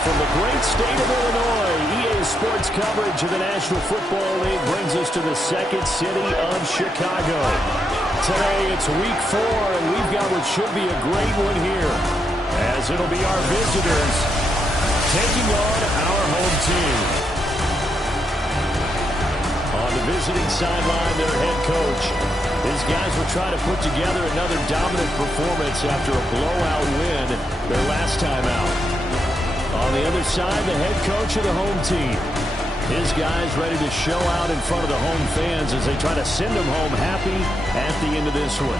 from the great state of Illinois, EA Sports coverage of the National Football League brings us to the second city of Chicago. Today it's week 4, and we've got what should be a great one here, as it'll be our visitors taking on our home team. On the visiting sideline, their head coach. His guys will try to put together another dominant performance after a blowout win their last time out. On the other side, the head coach of the home team. His guys ready to show out in front of the home fans as they try to send them home happy at the end of this one.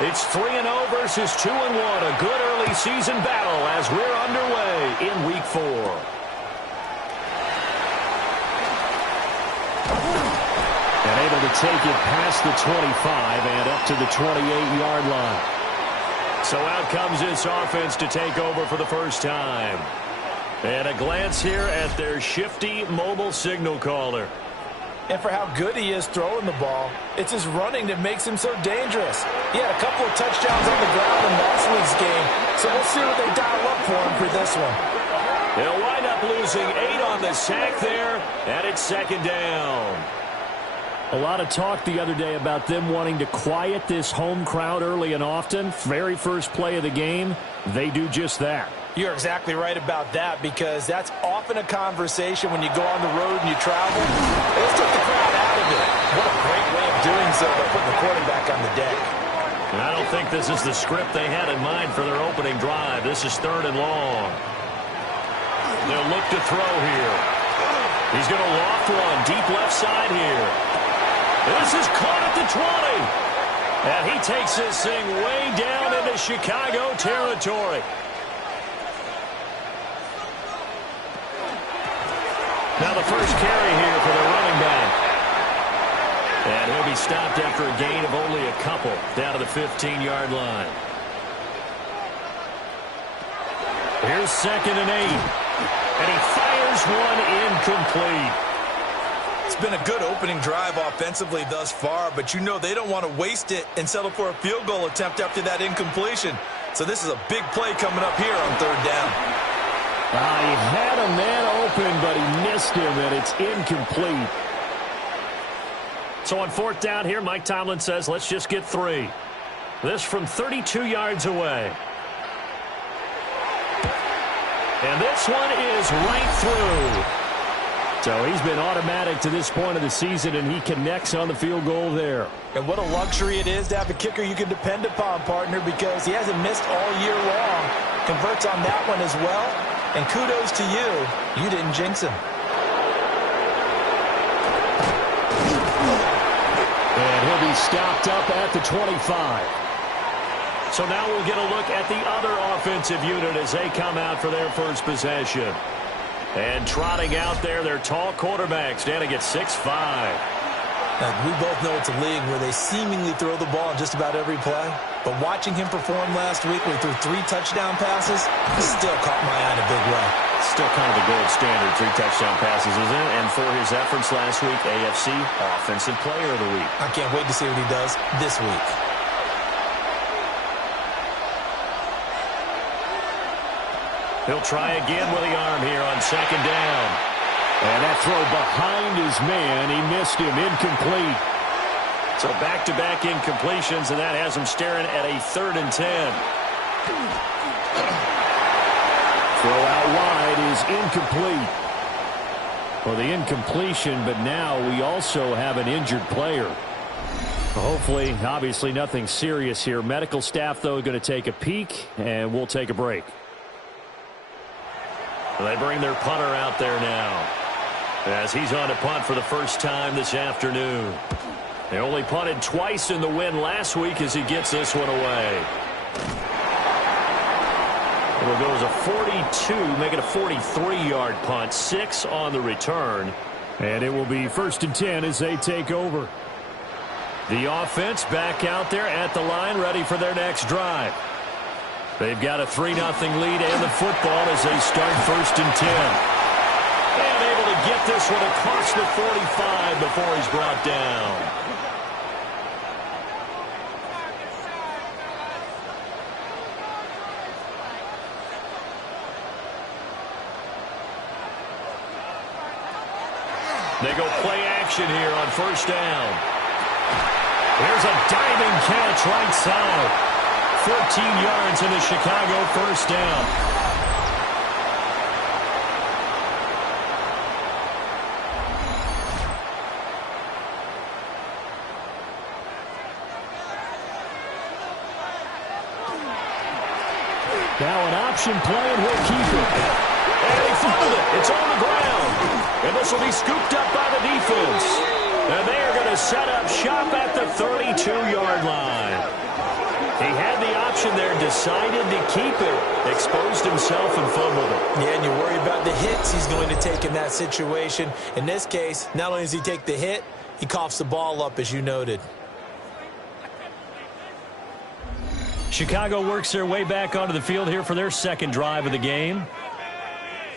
It's 3-0 versus 2-1, a good early season battle as we're underway in week 4. And able to take it past the 25 and up to the 28-yard line. So out comes this offense to take over for the first time. And a glance here at their shifty mobile signal caller. And for how good he is throwing the ball, it's his running that makes him so dangerous. He had a couple of touchdowns on the ground in last week's game, so we'll see what they dial up for him for this one. They'll wind up losing 8 on the sack there, and it's second down. A lot of talk the other day about them wanting to quiet this home crowd early and often. Very first play of the game, they do just that. You're exactly right about that, because that's often a conversation when you go on the road and you travel. Let's take the crowd out of it. What a great way of doing so by putting the quarterback on the deck. And I don't think this is the script they had in mind for their opening drive. This is 3rd and long. They'll look to throw here. He's going to loft one deep left side here. This is caught at the 20. And he takes this thing way down into Chicago territory. Now the first carry here for the running back. And he'll be stopped after a gain of only a couple down to the 15-yard line. Here's 2nd and 8. And he fires one incomplete. It's been a good opening drive offensively thus far, but you know they don't want to waste it and settle for a field goal attempt after that incompletion. So this is a big play coming up here on 3rd down. He had a man open, but he missed him, and it's incomplete. So on 4th down here, Mike Tomlin says, let's just get 3. This from 32 yards away. And this one is right through. So he's been automatic to this point of the season, and he connects on the field goal there. And what a luxury it is to have a kicker you can depend upon, partner, because he hasn't missed all year long. Converts on that one as well. And kudos to you. You didn't jinx him. And he'll be stopped up at the 25. So now we'll get a look at the other offensive unit as they come out for their first possession. And trotting out there, their tall quarterback standing at 6'5". Now, we both know it's a league where they seemingly throw the ball in just about every play. But watching him perform last week when he threw 3 touchdown passes, still caught my eye in a big way. Still kind of the gold standard, 3 touchdown passes, isn't it? And for his efforts last week, AFC Offensive Player of the Week. I can't wait to see what he does this week. He'll try again with the arm here on 2nd down. And that throw behind his man, he missed him, incomplete. So back-to-back incompletions, and that has him staring at a 3rd and 10. Throw out wide is incomplete. Well, the incompletion, but now we also have an injured player. Hopefully, obviously nothing serious here. Medical staff, though, going to take a peek, and we'll take a break. They bring their punter out there now, as he's on to punt for the first time this afternoon. They only punted twice in the win last week as he gets this one away. It'll go as a 42, make it a 43-yard punt, 6 on the return. And it will be 1st and 10 as they take over. The offense back out there at the line, ready for their next drive. They've got a 3-0 lead and the football as they start 1st and 10. And able able to get this one across the 45 before he's brought down. They go play action here on first down. Here's a diving catch right side. 14 yards in the Chicago first down. Now an option play, and he'll keep it. And he fumbled it. It's on the ground. And this will be scooped up by the defense. And they are going to set up shop at the 32-yard line. He had the option there, decided to keep it, exposed himself and fumbled it. Yeah, and you worry about the hits he's going to take in that situation. In this case, not only does he take the hit, he coughs the ball up, as you noted. Chicago works their way back onto the field here for their second drive of the game.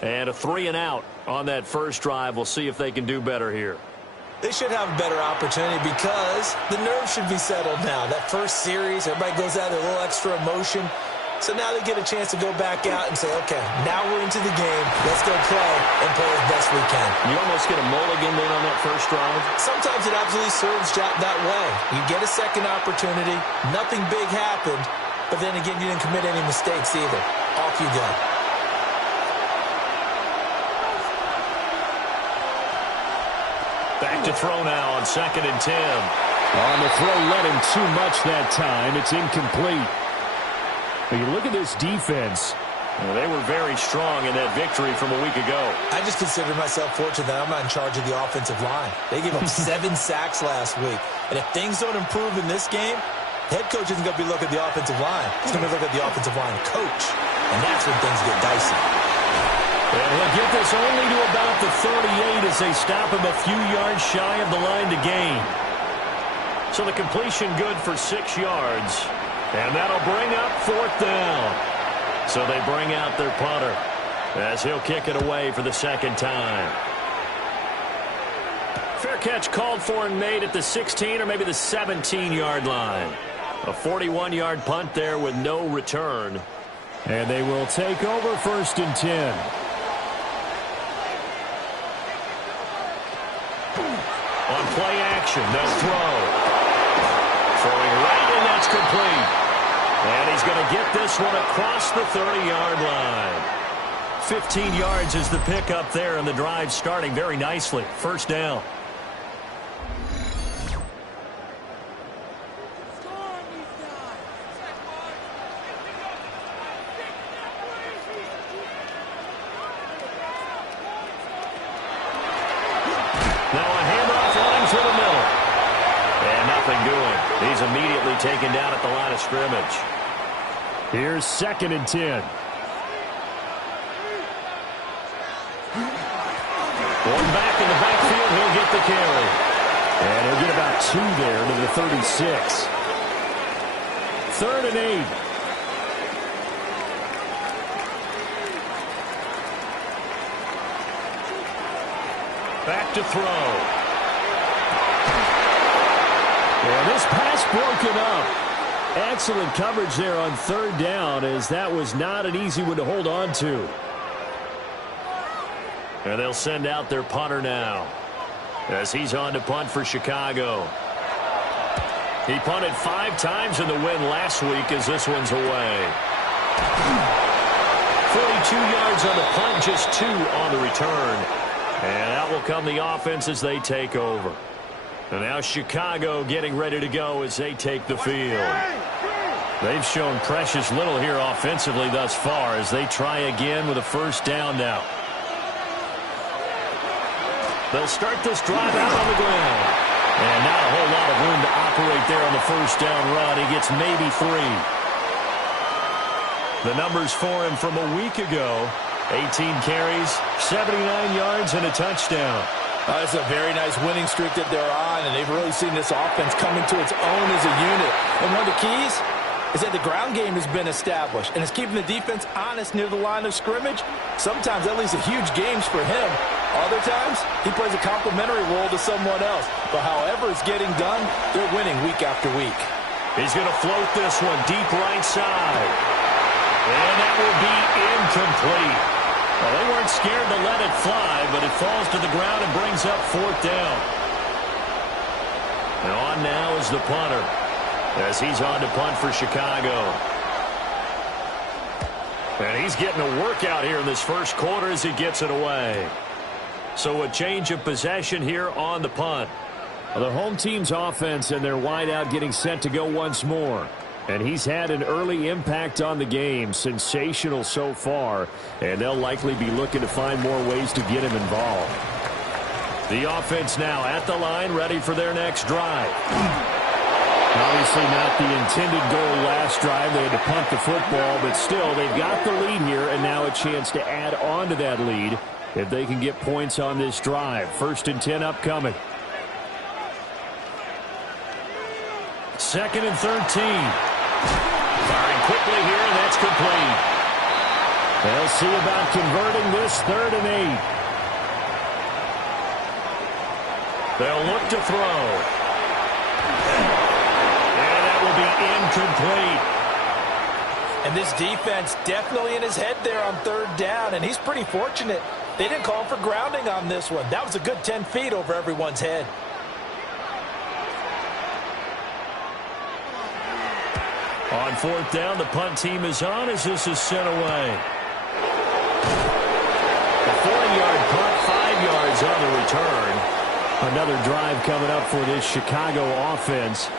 And a 3-and-out on that first drive. We'll see if they can do better here. They should have a better opportunity because the nerves should be settled now. That first series, everybody goes out with a little extra emotion. So now they get a chance to go back out and say, okay, now we're into the game. Let's go play and play as best we can. You almost get a mulligan then on that first drive? Sometimes it absolutely serves that way. You get a second opportunity. Nothing big happened. But then again, you didn't commit any mistakes either. Off you go. Back to throw now on 2nd and 10. On the throw, led him too much that time. It's incomplete. But you look at this defense. Well, they were very strong in that victory from a week ago. I just consider myself fortunate that I'm not in charge of the offensive line. They gave up 7 sacks last week. And if things don't improve in this game, head coach isn't going to be looking at the offensive line. He's going to be looking at the offensive line coach. And that's when things get dicey. And he'll get this only to about the 38 as they stop him a few yards shy of the line to gain. So the completion good for 6 yards. And that'll bring up 4th down. So they bring out their punter as he'll kick it away for the second time. Fair catch called for and made at the 16 or maybe the 17-yard line. A 41-yard punt there with no return. And they will take over 1st and 10. On play action, they'll throw. Throwing right, and that's complete. And he's going to get this one across the 30-yard line. 15 yards is the pickup there, and the drive starting very nicely. First down. He's immediately taken down at the line of scrimmage. Here's 2nd and 10. One back in the backfield, he'll get the carry. And he'll get about 2 there to the 36. 3rd and 8. Back to throw. And this pass broken up. Excellent coverage there on 3rd down, as that was not an easy one to hold on to. And they'll send out their punter now as he's on to punt for Chicago. He punted 5 times in the win last week as this one's away. 42 yards on the punt, just 2 on the return. And out will come the offense as they take over. And now Chicago getting ready to go as they take the field. They've shown precious little here offensively thus far as they try again with a first down now. They'll start this drive out on the ground. And not a whole lot of room to operate there on the first down run. He gets maybe 3. The numbers for him from a week ago: 18 carries, 79 yards, and a touchdown. It's a very nice winning streak that they're on, and they've really seen this offense come into its own as a unit. And one of the keys is that the ground game has been established, and it's keeping the defense honest near the line of scrimmage. Sometimes that leads to huge games for him. Other times, he plays a complementary role to someone else. But however it's getting done, they're winning week after week. He's going to float this one deep right side. And that will be incomplete. Well, they weren't scared to let it fly, but it falls to the ground and brings up 4th down. And on now is the punter, as he's on to punt for Chicago. And he's getting a workout here in this first quarter as he gets it away. So a change of possession here on the punt. The home team's offense and their wideout getting set to go once more. And he's had an early impact on the game. Sensational so far. And they'll likely be looking to find more ways to get him involved. The offense now at the line, ready for their next drive. Obviously not the intended goal last drive. They had to punt the football, but still, they've got the lead here, and now a chance to add on to that lead if they can get points on this drive. 1st and 10 upcoming. 2nd and 13. Firing quickly here, and that's complete. They'll see about converting this 3rd and 8. They'll look to throw. And that will be incomplete. And this defense definitely in his head there on 3rd down, and he's pretty fortunate. They didn't call for grounding on this one. That was a good 10 feet over everyone's head. On 4th down, the punt team is on as this is sent away. A 40-yard punt, 5 yards on the return. Another drive coming up for this Chicago offense.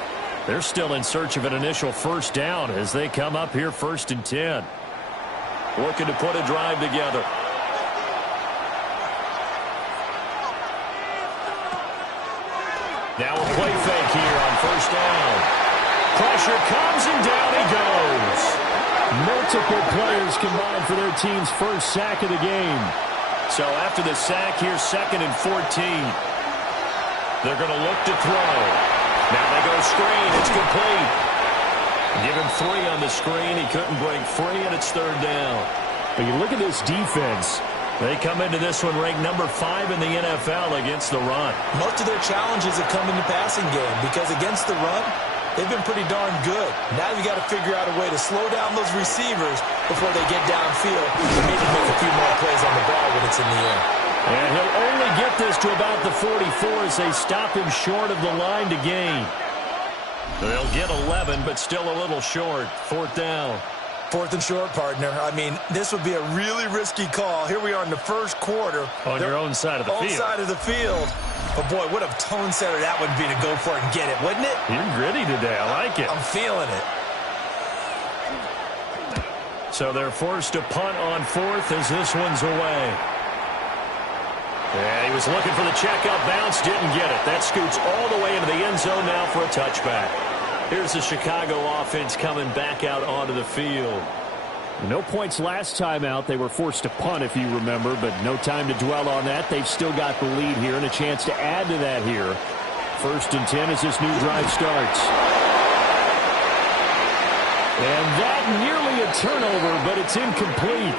They're still in search of an initial 1st down as they come up here 1st and 10. Looking to put a drive together. Now a play fake here on 1st down. Pressure comes and down he goes. Multiple players combined for their team's first sack of the game. So after the sack here, 2nd and 14. They're going to look to throw. Now they go screen. It's complete. Give him 3 on the screen. He couldn't break free, and it's 3rd down. But you look at this defense. They come into this one ranked number 5 in the NFL against the run. Most of their challenges have come in the passing game because against the run, they've been pretty darn good. Now you got to figure out a way to slow down those receivers before they get downfield and maybe make a few more plays on the ball when it's in the air. And he'll only get this to about the 44 as they stop him short of the line to gain. They'll get 11, but still a little short. 4th down. 4th and short, partner. I mean, this would be a really risky call. Here we are in the first quarter. On your own side of the field. Own side of the field. But, boy, what a tone setter that would be to go for it and get it, wouldn't it? You're gritty today. I like it. I'm feeling it. So they're forced to punt on 4th as this one's away. And he was looking for the checkup bounce, didn't get it. That scoots all the way into the end zone now for a touchback. Here's the Chicago offense coming back out onto the field. No points last time out. They were forced to punt, if you remember, but no time to dwell on that. They've still got the lead here and a chance to add to that here. 1st and 10 as this new drive starts. And that nearly a turnover, but it's incomplete.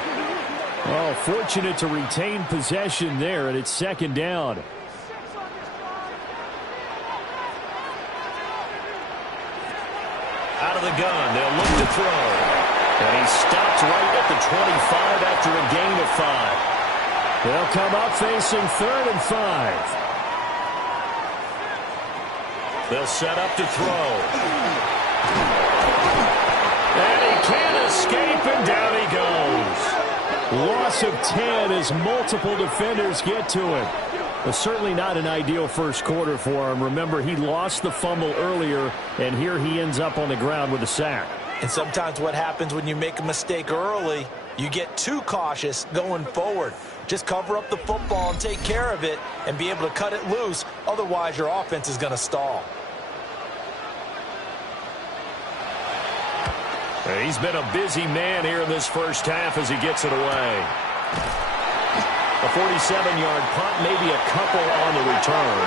Oh, fortunate to retain possession there, and it's 2nd down. Out of the gun, they'll look to throw. And he stops right at the 25 after a gain of 5. They'll come up facing 3rd and 5. They'll set up to throw. And he can't escape, and down he goes. Loss of 10 as multiple defenders get to him. But certainly not an ideal first quarter for him. Remember, he lost the fumble earlier, and here he ends up on the ground with a sack. And sometimes what happens when you make a mistake early, you get too cautious going forward. Just cover up the football and take care of it and be able to cut it loose. Otherwise, your offense is going to stall. He's been a busy man here in this first half as he gets it away. A 47-yard punt, maybe a couple on the return.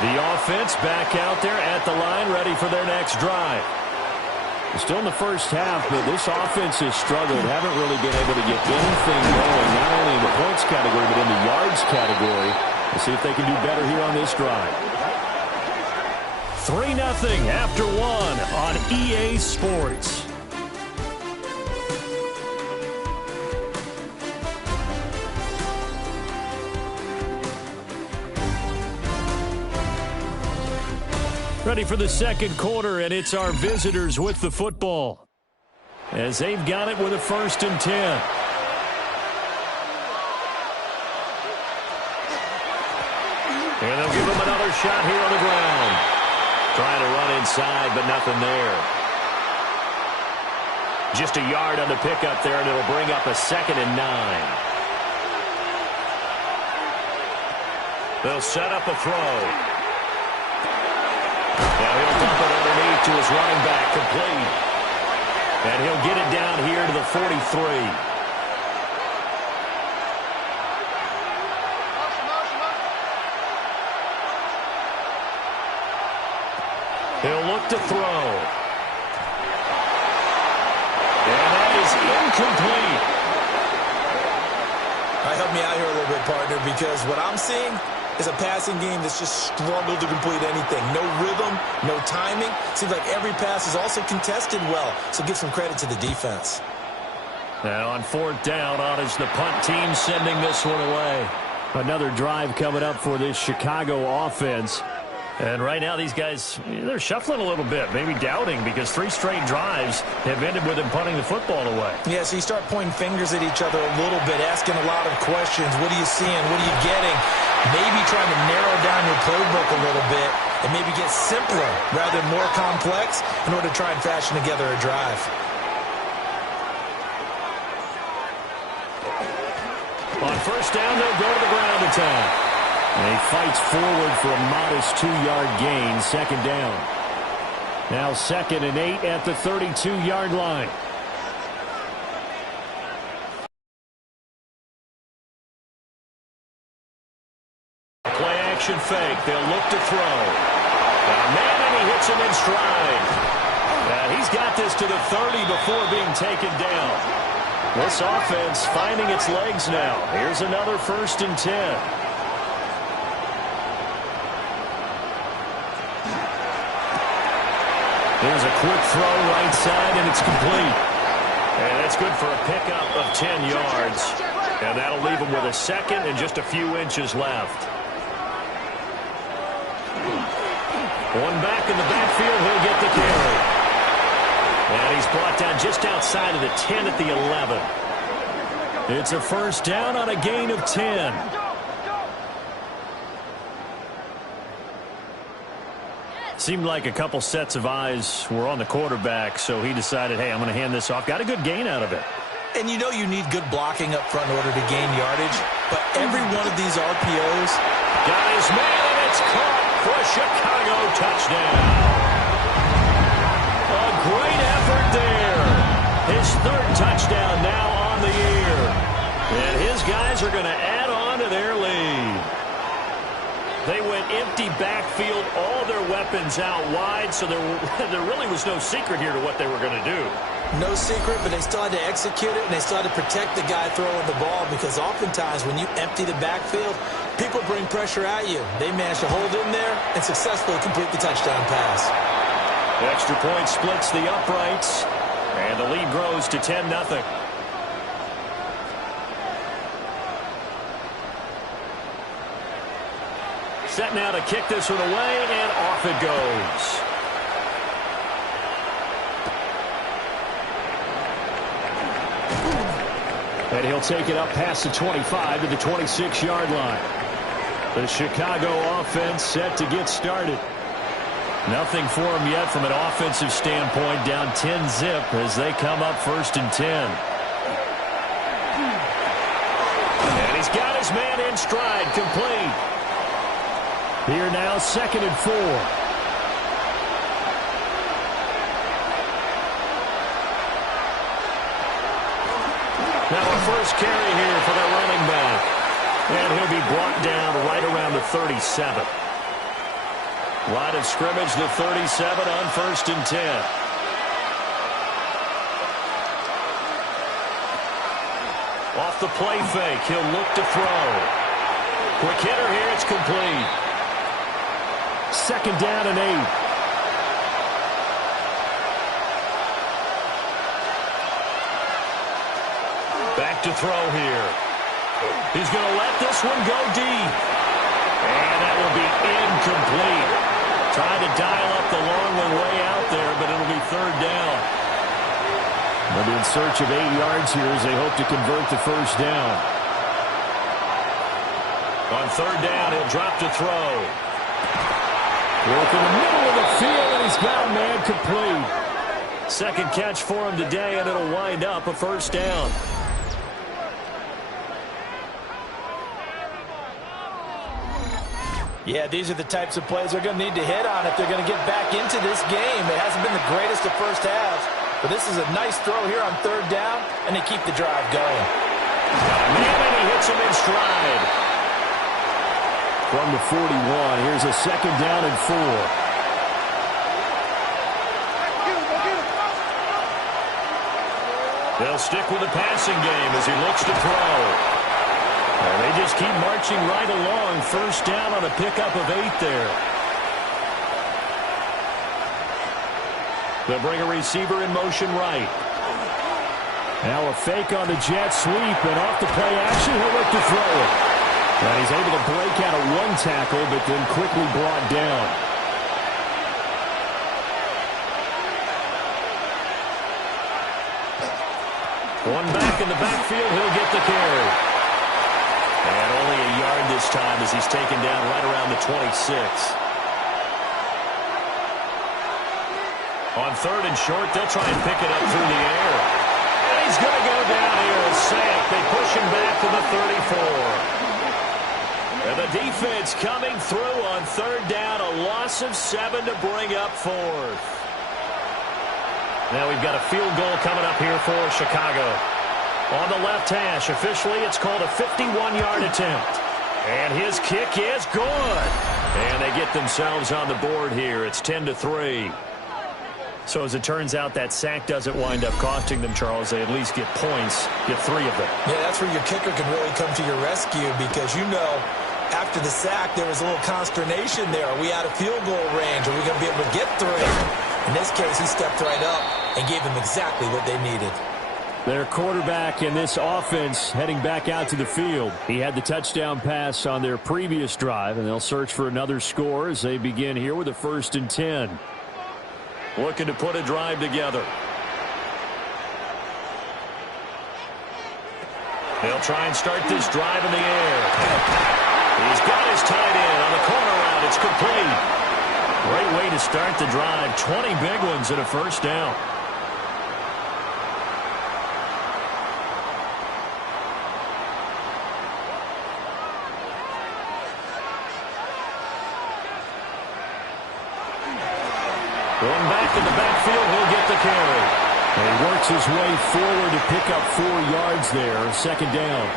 The offense back out there at the line, ready for their next drive. Still in the first half, but this offense has struggled. Haven't really been able to get anything going, not only in the points category, but in the yards category. We'll see if they can do better here on this drive. 3-0 after 1 on EA Sports. Ready for the second quarter, and it's our visitors with the football, as they've got it with a 1st and 10. And they'll give him another shot here on the ground. Trying to run inside, but nothing there. Just a yard on the pickup there, and it'll bring up a 2nd and 9. They'll set up a throw. Now he'll dump it underneath to his running back, complete. And he'll get it down here to the 43. He'll look to throw. And that is incomplete. All right, help me out here a little bit, partner, because what I'm seeing is a passing game that's just struggled to complete anything. No rhythm, no timing. Seems like every pass is also contested well, so give some credit to the defense. Now on 4th down, on is the punt team sending this one away. Another drive coming up for this Chicago offense. And right now these guys, they're shuffling a little bit, maybe doubting, because 3 straight drives have ended with them punting the football away. Yeah, so you start pointing fingers at each other a little bit, asking a lot of questions. What are you seeing? What are you getting? Maybe trying to narrow down your playbook a little bit and maybe get simpler rather than more complex in order to try and fashion together a drive. On 1st down, they'll go to the ground attack. And he fights forward for a modest 2-yard gain, 2nd down. Now 2nd and 8 at the 32-yard line. Play action fake. They'll look to throw. Now man, and he hits him in stride. He's got this to the 30 before being taken down. This offense finding its legs now. Here's another 1st and 10. There's a quick throw right side, and it's complete. And that's good for a pickup of 10 yards. And that'll leave him with a 2nd and just a few inches left. One back in the backfield, he'll get the carry. And he's brought down just outside of the 10 at the 11. It's a 1st down on a gain of 10. Seemed like a couple sets of eyes were on the quarterback, so he decided, hey, I'm going to hand this off. Got a good gain out of it. And you know you need good blocking up front in order to gain yardage, but every one of these RPOs got his man, and it's caught for a Chicago touchdown. A great effort there. His 3rd touchdown now on the year. And his guys are going to add on to their lead. They went empty backfield, all their weapons out wide, so there really was no secret here to what they were going to do. No secret, but they still had to execute it, and they still had to protect the guy throwing the ball, because oftentimes when you empty the backfield, people bring pressure at you. They managed to hold in there and successfully complete the touchdown pass. The extra point splits the uprights, and the lead grows to 10-0. Set now to kick this one away, and off it goes. And he'll take it up past the 25 to the 26-yard line. The Chicago offense set to get started. Nothing for him yet from an offensive standpoint, down 10-zip as they come up 1st and 10. And he's got his man in stride, complete. Here now, 2nd and 4. Now a first carry here for the running back. And he'll be brought down right around the 37. Line of scrimmage, the 37 on 1st and 10. Off the play fake, he'll look to throw. Quick hitter here. It's complete. 2nd down and 8. Back to throw here. He's going to let this one go deep. And that will be incomplete. Trying to dial up the long one way out there, but it'll be 3rd down. They'll be in search of 8 yards here as they hope to convert the 1st down. On 3rd down, he'll drop to throw. Work in the middle of the field, and he's got a man complete. 2nd catch for him today, and it'll wind up a 1st down. Yeah, these are the types of plays they're going to need to hit on if they're going to get back into this game. It hasn't been the greatest of first halves, but this is a nice throw here on 3rd down, and they keep the drive going. And he hits him in stride. From the 41, here's a 2nd down and 4. They'll stick with the passing game as he looks to throw. And they just keep marching right along. 1st down on a pickup of 8 there. They'll bring a receiver in motion right. Now a fake on the jet sweep, and off the play action, he'll look to throw it. And he's able to break out of 1 tackle, but then quickly brought down. One back in the backfield, he'll get the carry. And only a yard this time as he's taken down right around the 26. On 3rd and short, they'll try and pick it up through the air. And he's going to go down here and sack. They push him back to the 34. And the defense coming through on 3rd down. A loss of 7 to bring up 4th. Now we've got a field goal coming up here for Chicago. On the left hash, officially, it's called a 51-yard attempt. And his kick is good. And they get themselves on the board here. It's 10-3. So as it turns out, that sack doesn't wind up costing them, Charles. They at least get points, get 3 of them. Yeah, that's where your kicker can really come to your rescue because, you know, after the sack, there was a little consternation there. Are we out of field goal range? Are we going to be able to get 3? In this case, he stepped right up and gave them exactly what they needed. Their quarterback in this offense heading back out to the field. He had the touchdown pass on their previous drive, and they'll search for another score as they begin here with a 1st and 10. Looking to put a drive together. They'll try and start this drive in the air. He's got his tight end on the corner route. It's complete. Great way to start the drive. 20 big ones and a 1st down. Going back in the backfield, he'll get the carry. And he works his way forward to pick up 4 yards there, 2nd down.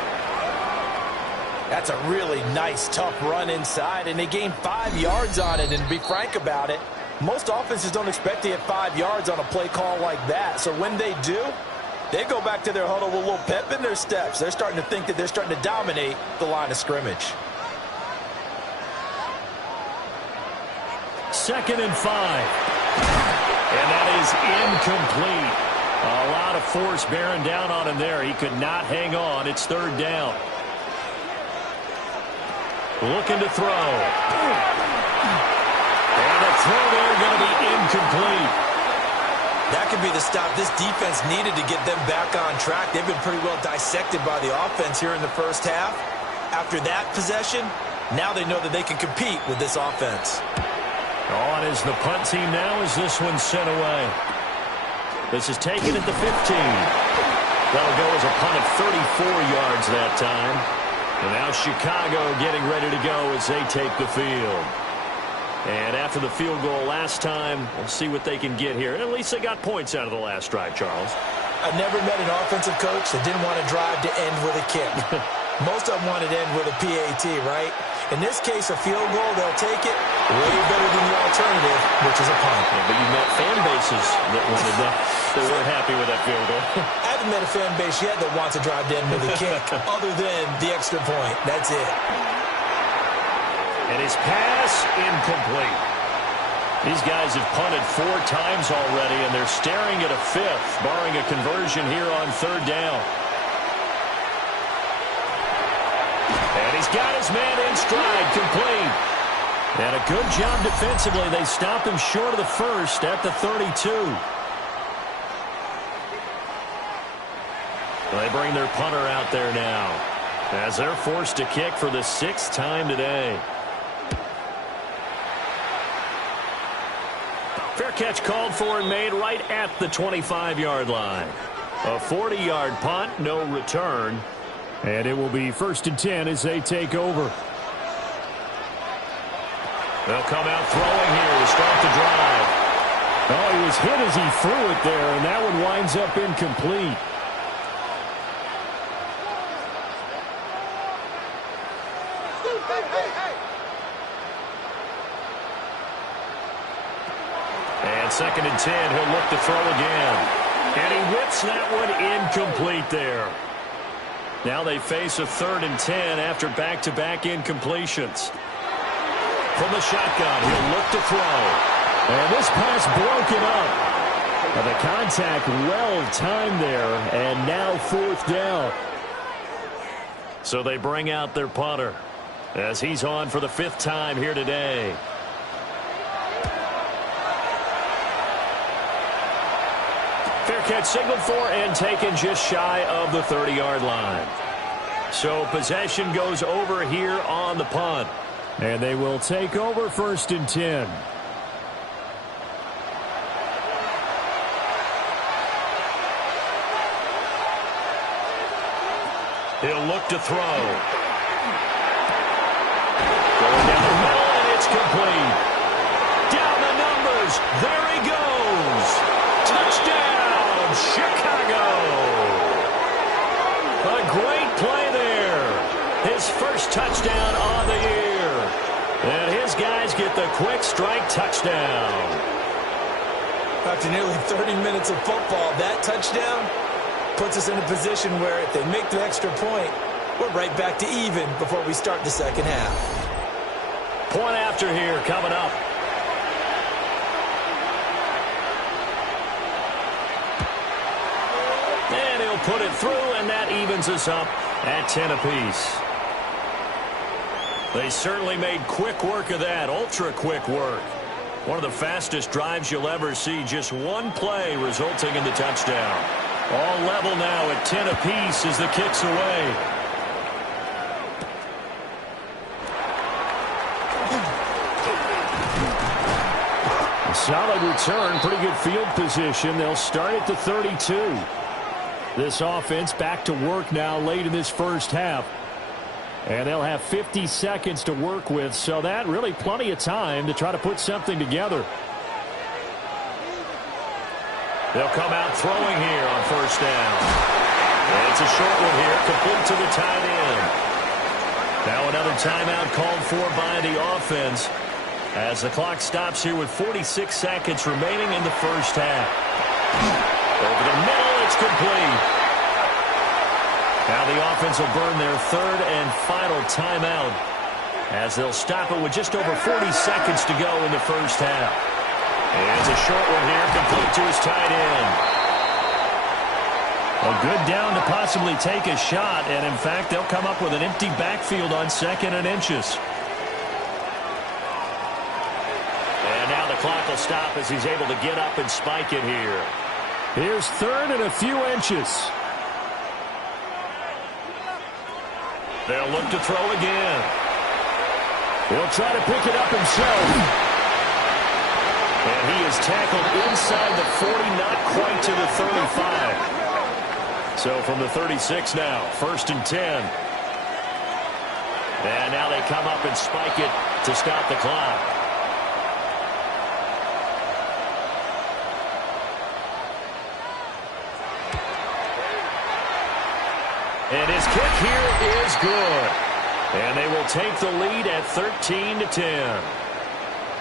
That's a really nice, tough run inside, and they gained 5 yards on it. And to be frank about it, most offenses don't expect to get 5 yards on a play call like that. So when they do, they go back to their huddle with a little pep in their steps. They're starting to think that they're starting to dominate the line of scrimmage. 2nd and 5. And that is incomplete. A lot of force bearing down on him there. He could not hang on. It's 3rd down. Looking to throw. And the throw there going to be incomplete. That could be the stop this defense needed to get them back on track. They've been pretty well dissected by the offense here in the 1st half. After that possession, now they know that they can compete with this offense. On is the punt team now as this one's sent away. This is taken at the 15. That'll go as a punt of 34 yards that time. And now Chicago getting ready to go as they take the field. And after the field goal last time, we'll see what they can get here. At least they got points out of the last drive, Charles. I've never met an offensive coach that didn't want to drive to end with a kick. Most of them wanted to end with a PAT, right? In this case, a field goal, they'll take it way better than the alternative, which is a punt. Yeah, but you met fan bases that wanted that. They weren't happy with that field goal. I haven't met a fan base yet that wants to drive to end with a kick other than the extra point. That's it. And his pass incomplete. These guys have punted 4 times already, and they're staring at a 5th, barring a conversion here on 3rd down. And he's got his man in stride, complete. And a good job defensively. They stop him short of the 1st at the 32. They bring their punter out there now as they're forced to kick for the 6th time today. Fair catch called for and made right at the 25-yard line. A 40-yard punt, no return. And it will be 1st and 10 as they take over. They'll come out throwing here to start the drive. Oh, he was hit as he threw it there, and that one winds up incomplete. And 2nd and 10, he'll look to throw again. And he whips that one incomplete there. Now they face a 3rd and 10 after back-to-back incompletions. From the shotgun, he'll look to throw. And this pass broken up. And the contact well-timed there, and now 4th down. So they bring out their punter as he's on for the 5th time here today. Fair catch signaled for and taken just shy of the 30-yard line. So possession goes over here on the punt. And they will take over 1st and 10. He'll look to throw. Going down the middle, and it's complete. Down the numbers. There he goes. Touchdown, Chicago. A great play there. His first touchdown on the year. And his guys get the quick strike touchdown. After nearly 30 minutes of football, that touchdown puts us in a position where if they make the extra point, we're right back to even before we start the 2nd half. Point after here coming up. And he'll put it through, and that evens us up at 10 apiece. They certainly made quick work of that, ultra-quick work. One of the fastest drives you'll ever see, just one play resulting in the touchdown. All level now at 10 apiece as the kick's away. A solid return, pretty good field position. They'll start at the 32. This offense back to work now late in this 1st half. And they'll have 50 seconds to work with, so that really plenty of time to try to put something together. They'll come out throwing here on 1st down. And it's a short one here, complete to the tight end. Now another timeout called for by the offense as the clock stops here with 46 seconds remaining in the 1st half. Over the middle, it's complete. Now the offense will burn their 3rd and final timeout as they'll stop it with just over 40 seconds to go in the 1st half. And it's a short one here, complete to his tight end. A good down to possibly take a shot, and in fact, they'll come up with an empty backfield on 2nd and inches. And now the clock will stop as he's able to get up and spike it here. Here's 3rd and a few inches. They'll look to throw again. He'll try to pick it up himself. And he is tackled inside the 40, not quite to the 35. So from the 36 now, 1st and 10. And now they come up and spike it to stop the clock. And his kick here is good. And they will take the lead at 13-10.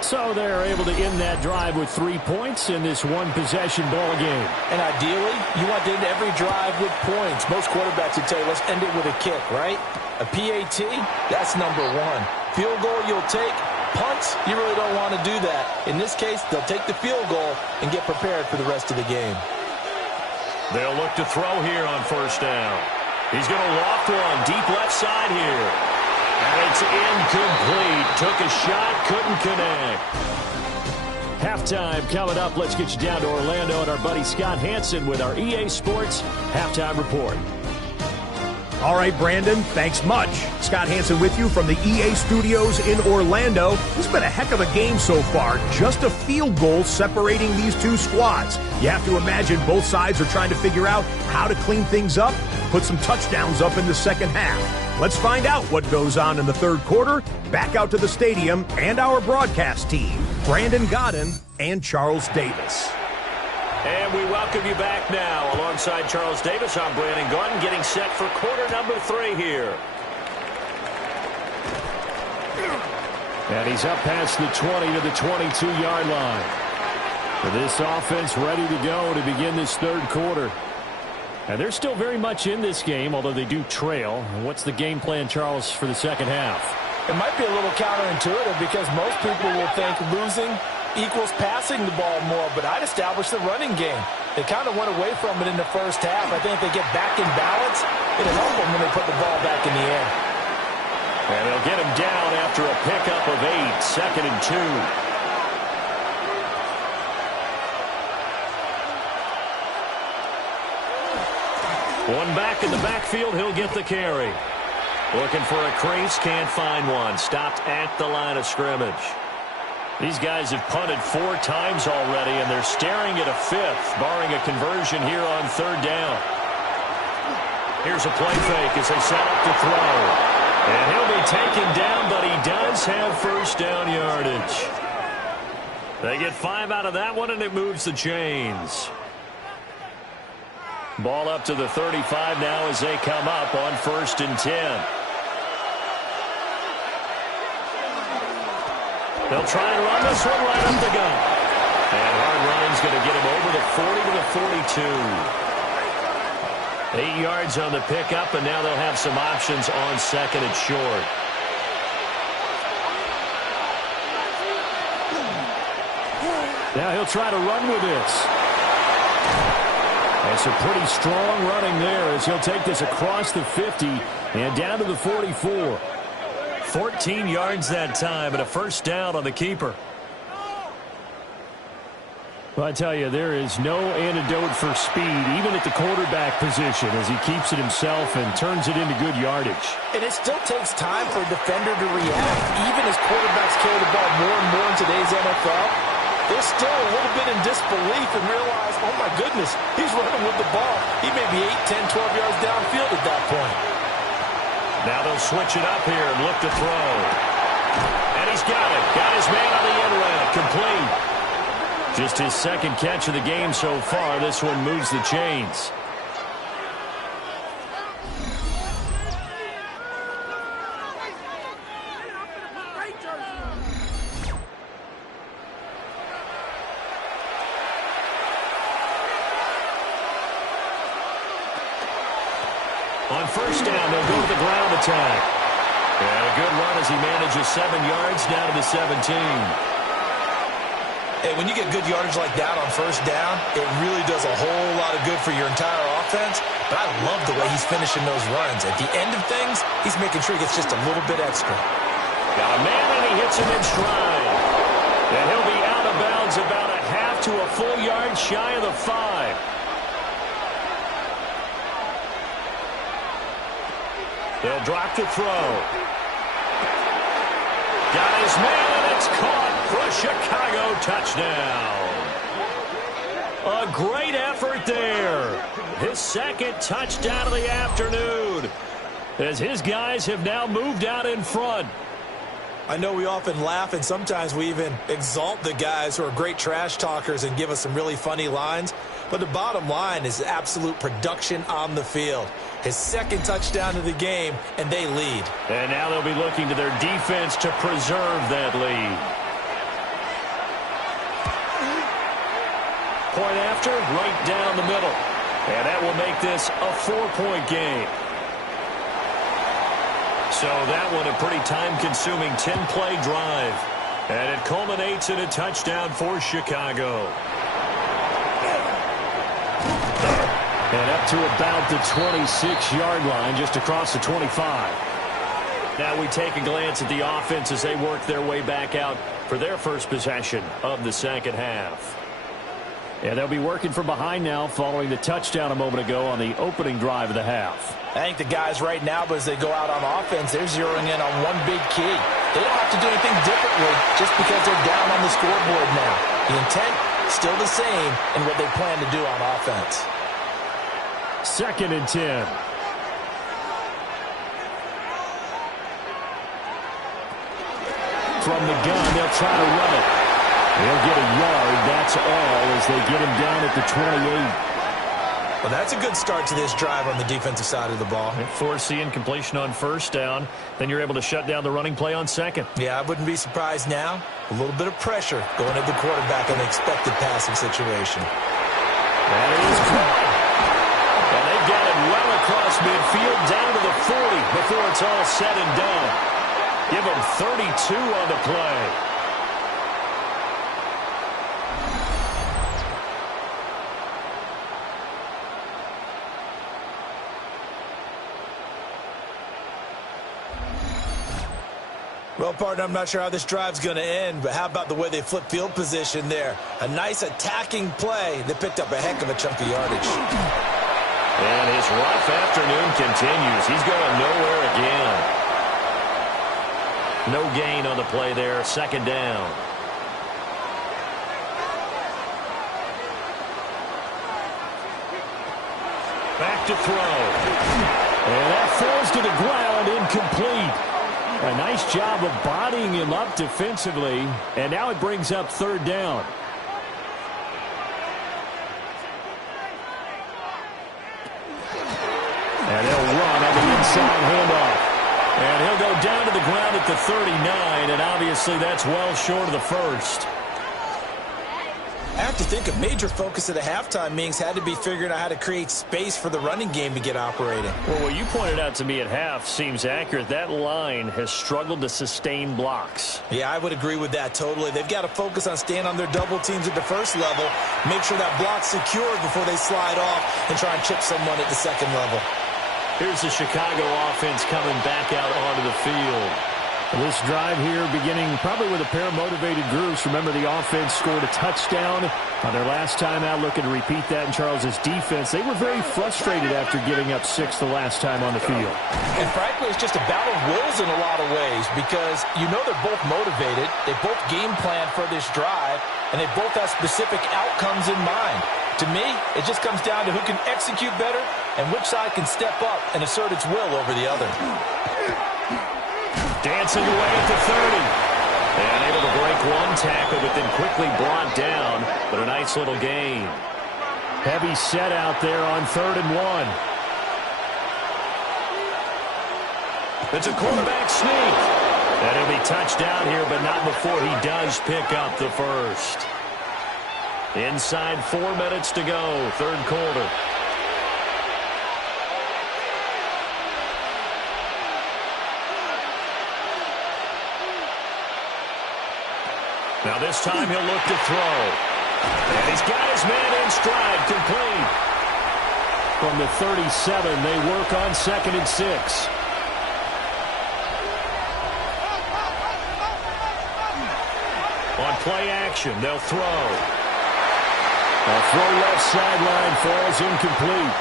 So they're able to end that drive with 3 points in this one-possession ball game. And ideally, you want to end every drive with points. Most quarterbacks would tell you, let's end it with a kick, right? A PAT, that's number one. Field goal you'll take. Punts, you really don't want to do that. In this case, they'll take the field goal and get prepared for the rest of the game. They'll look to throw here on first down. He's going to loft one deep left side here. And it's incomplete. Took a shot, couldn't connect. Halftime coming up. Let's get you down to Orlando and our buddy Scott Hansen with our EA Sports Halftime Report. All right, Brandon, thanks much. Scott Hansen with you from the EA Studios in Orlando. This has been a heck of a game so far. Just a field goal separating these two squads. You have to imagine both sides are trying to figure out how to clean things up, put some touchdowns up in the second half. Let's find out what goes on in the third quarter. Back out to the stadium and our broadcast team, Brandon Godden and Charles Davis. And we welcome you back now. Alongside Charles Davis, I'm Brandon Gordon, getting set for quarter number 3 here. And he's up past the 20 to the 22-yard line. For this offense ready to go to begin this third quarter. And they're still very much in this game, although they do trail. What's the game plan, Charles, for the second half? It might be a little counterintuitive because most people will think losing equals passing the ball more, but I'd establish the running game. They kind of went away from it in the first half. I think if they get back in balance, it'll help them when they put the ball back in the air. And they'll get him down after a pickup of 8, 2nd and 2. One back in the backfield, he'll get the carry. Looking for a crease, can't find one. Stopped at the line of scrimmage. These guys have punted 4 times already, and they're staring at a 5th, barring a conversion here on third down. Here's a play fake as they set up to throw. And he'll be taken down, but he does have first down yardage. They get 5 out of that one, and it moves the chains. Ball up to the 35 now as they come up on 1st and 10. They'll try and run this one right up the gut. And hard running's going to get him over the 40 to the 42. 8 yards on the pickup, and now they'll have some options on 2nd and short. Now he'll try to run with this. And some pretty strong running there as he'll take this across the 50 and down to the 44. 14 yards that time and a first down on the keeper. Well, I tell you, there is no antidote for speed, even at the quarterback position, as he keeps it himself and turns it into good yardage. And it still takes time for a defender to react. Even as quarterbacks carry the ball more and more in today's NFL, they're still a little bit in disbelief and realize, oh my goodness, he's running with the ball. He may be 8, 10, 12 yards downfield at that point. Now they'll switch it up here and look to throw. And he's got it. Got his man on the end route. Complete. Just his 2nd catch of the game so far. This one moves the chains. On first down, they'll go to the ground attack. And a good run as he manages 7 yards down to the 17. Hey, when you get good yardage like that on first down, it really does a whole lot of good for your entire offense. But I love the way he's finishing those runs. At the end of things, he's making sure he gets just a little bit extra. Got a man, and he hits him in stride. And he'll be out of bounds about a half to a full yard shy of the 5. They'll drop to throw. Got his man, and it's caught for a Chicago touchdown. A great effort there. His 2nd touchdown of the afternoon, as his guys have now moved out in front. I know we often laugh, and sometimes we even exalt the guys who are great trash talkers and give us some really funny lines. But the bottom line is absolute production on the field. His 2nd touchdown of the game, and they lead. And now they'll be looking to their defense to preserve that lead. Point after, right down the middle. And that will make this a 4-point game. So that one a pretty time-consuming 10-play drive. And it culminates in a touchdown for Chicago. And up to about the 26-yard line, just across the 25. Now we take a glance at the offense as they work their way back out for their first possession of the second half. And they'll be working from behind now following the touchdown a moment ago on the opening drive of the half. I think the guys right now, but as they go out on offense, they're zeroing in on one big key. They don't have to do anything differently just because they're down on the scoreboard now. The intent, still the same in what they plan to do on offense. 2nd and 10. From the gun, they'll try to run it. They'll get a yard, that's all, as they get him down at the 28. Well, that's a good start to this drive on the defensive side of the ball. Force the incompletion on first down. Then you're able to shut down the running play on second. Yeah, I wouldn't be surprised now. A little bit of pressure going at the quarterback in the expected passing situation. That is good. And they've got it well across midfield down to the 40 before it's all said and done. Give them 32 on the play. Well, partner, I'm not sure how this drive's going to end, but how about the way they flip field position there? A nice attacking play that picked up a heck of a chunk of yardage. And his rough afternoon continues. He's going nowhere again. No gain on the play there. 2nd down. Back to throw. And that falls to the ground, incomplete. A nice job of bodying him up defensively. And now it brings up 3rd down. And they'll run on the inside handoff. And he'll go down to the ground at the 39, and obviously that's well short of the first. I have to think a major focus at the halftime means had to be figuring out how to create space for the running game to get operating. Well, what you pointed out to me at half seems accurate. That line has struggled to sustain blocks. Yeah, I would agree with that totally. They've got to focus on staying on their double teams at the first level, make sure that block's secured before they slide off and try and chip someone at the second level. Here's the Chicago offense coming back out onto the field. This drive here beginning probably with a pair of motivated groups. Remember, the offense scored a touchdown on their last time out. Looking to repeat that in Charles's defense. They were very frustrated after giving up 6 the last time on the field. And frankly, it's just a battle of wills in a lot of ways because you know they're both motivated. They both game plan for this drive, and they both have specific outcomes in mind. To me, it just comes down to who can execute better and which side can step up and assert its will over the other. Dancing away at the 30. And able to break one tackle, but then quickly brought down. But a nice little gain. Heavy set out there on 3rd and 1. It's a quarterback sneak. And he'll be touched down here, but not before he does pick up the first. Inside 4 minutes to go, 3rd quarter. Now this time he'll look to throw. And he's got his man in stride, complete. From the 37, they work on 2nd and 6. On play action, they'll throw. A throw left sideline falls incomplete.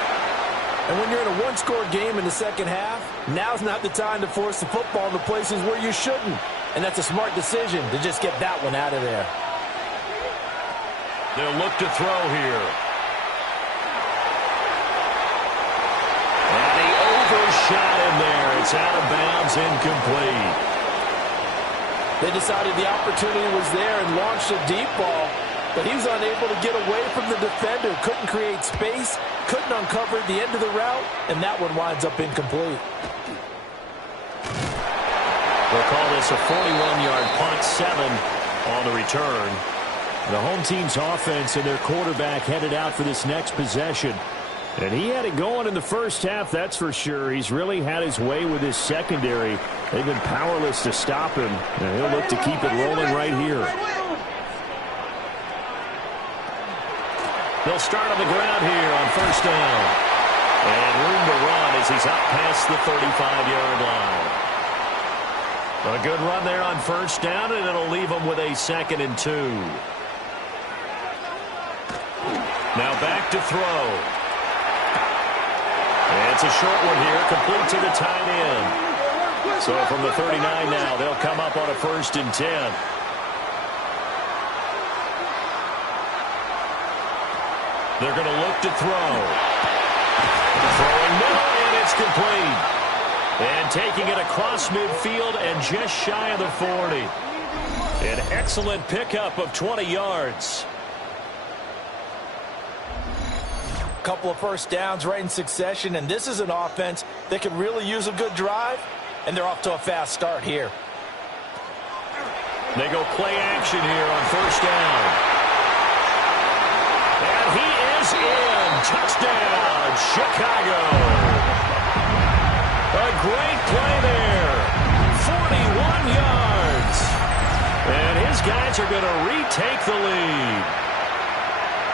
And when you're in a one-score game in the second half, now's not the time to force the football in the places where you shouldn't. And that's a smart decision to just get that one out of there. They'll look to throw here. And he overshot him there. It's out of bounds, incomplete. They decided the opportunity was there and launched a deep ball, but he was unable to get away from the defender. Couldn't create space, couldn't uncover the end of the route, and that one winds up incomplete. We'll call this a 41-yard punt, 7 on the return. The home team's offense and their quarterback headed out for this next possession. And he had it going in the first half, that's for sure. He's really had his way with his secondary. They've been powerless to stop him, and he'll look to keep it rolling right here. They'll start on the ground here on first down. And room to run as he's up past the 35-yard line. A good run there on first down, and it'll leave him with a 2nd and 2. Now back to throw. And it's a short one here, complete to the tight end. So from the 39 now, they'll come up on a 1st and 10. They're going to look to throw. Throwing middle, and it's complete. And taking it across midfield and just shy of the 40. An excellent pickup of 20 yards. Couple of first downs right in succession, and this is an offense that could really use a good drive, and they're off to a fast start here. They go play action here on first down. And he is in. Touchdown, Chicago. A great play there. 41 yards. And his guys are going to retake the lead.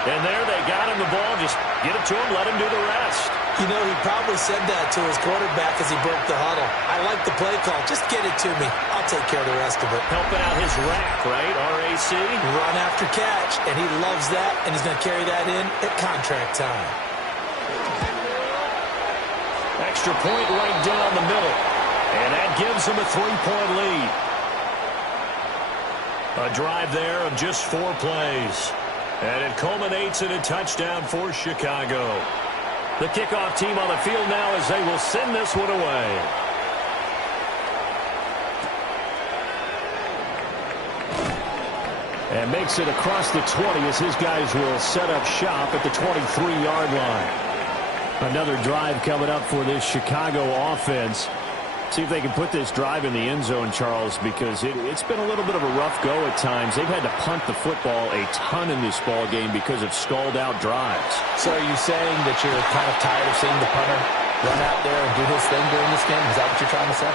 And there they got him the ball. Just get it to him, let him do the rest. You know, he probably said that to his quarterback as he broke the huddle. I like the play call. Just get it to me. I'll take care of the rest of it. Helping out his rack, right? RAC. Run after catch, and he loves that, and he's going to carry that in at contract time. Extra point right down the middle. And that gives him a 3-point lead. A drive there of just 4 plays. And it culminates in a touchdown for Chicago. The kickoff team on the field now as they will send this one away. And makes it across the 20 as his guys will set up shop at the 23-yard line. Another drive coming up for this Chicago offense. See if they can put this drive in the end zone, Charles, because it's been a little bit of a rough go at times. They've had to punt the football a ton in this ball game because of stalled-out drives. So are you saying that you're kind of tired of seeing the punter run out there and do his thing during this game? Is that what you're trying to say?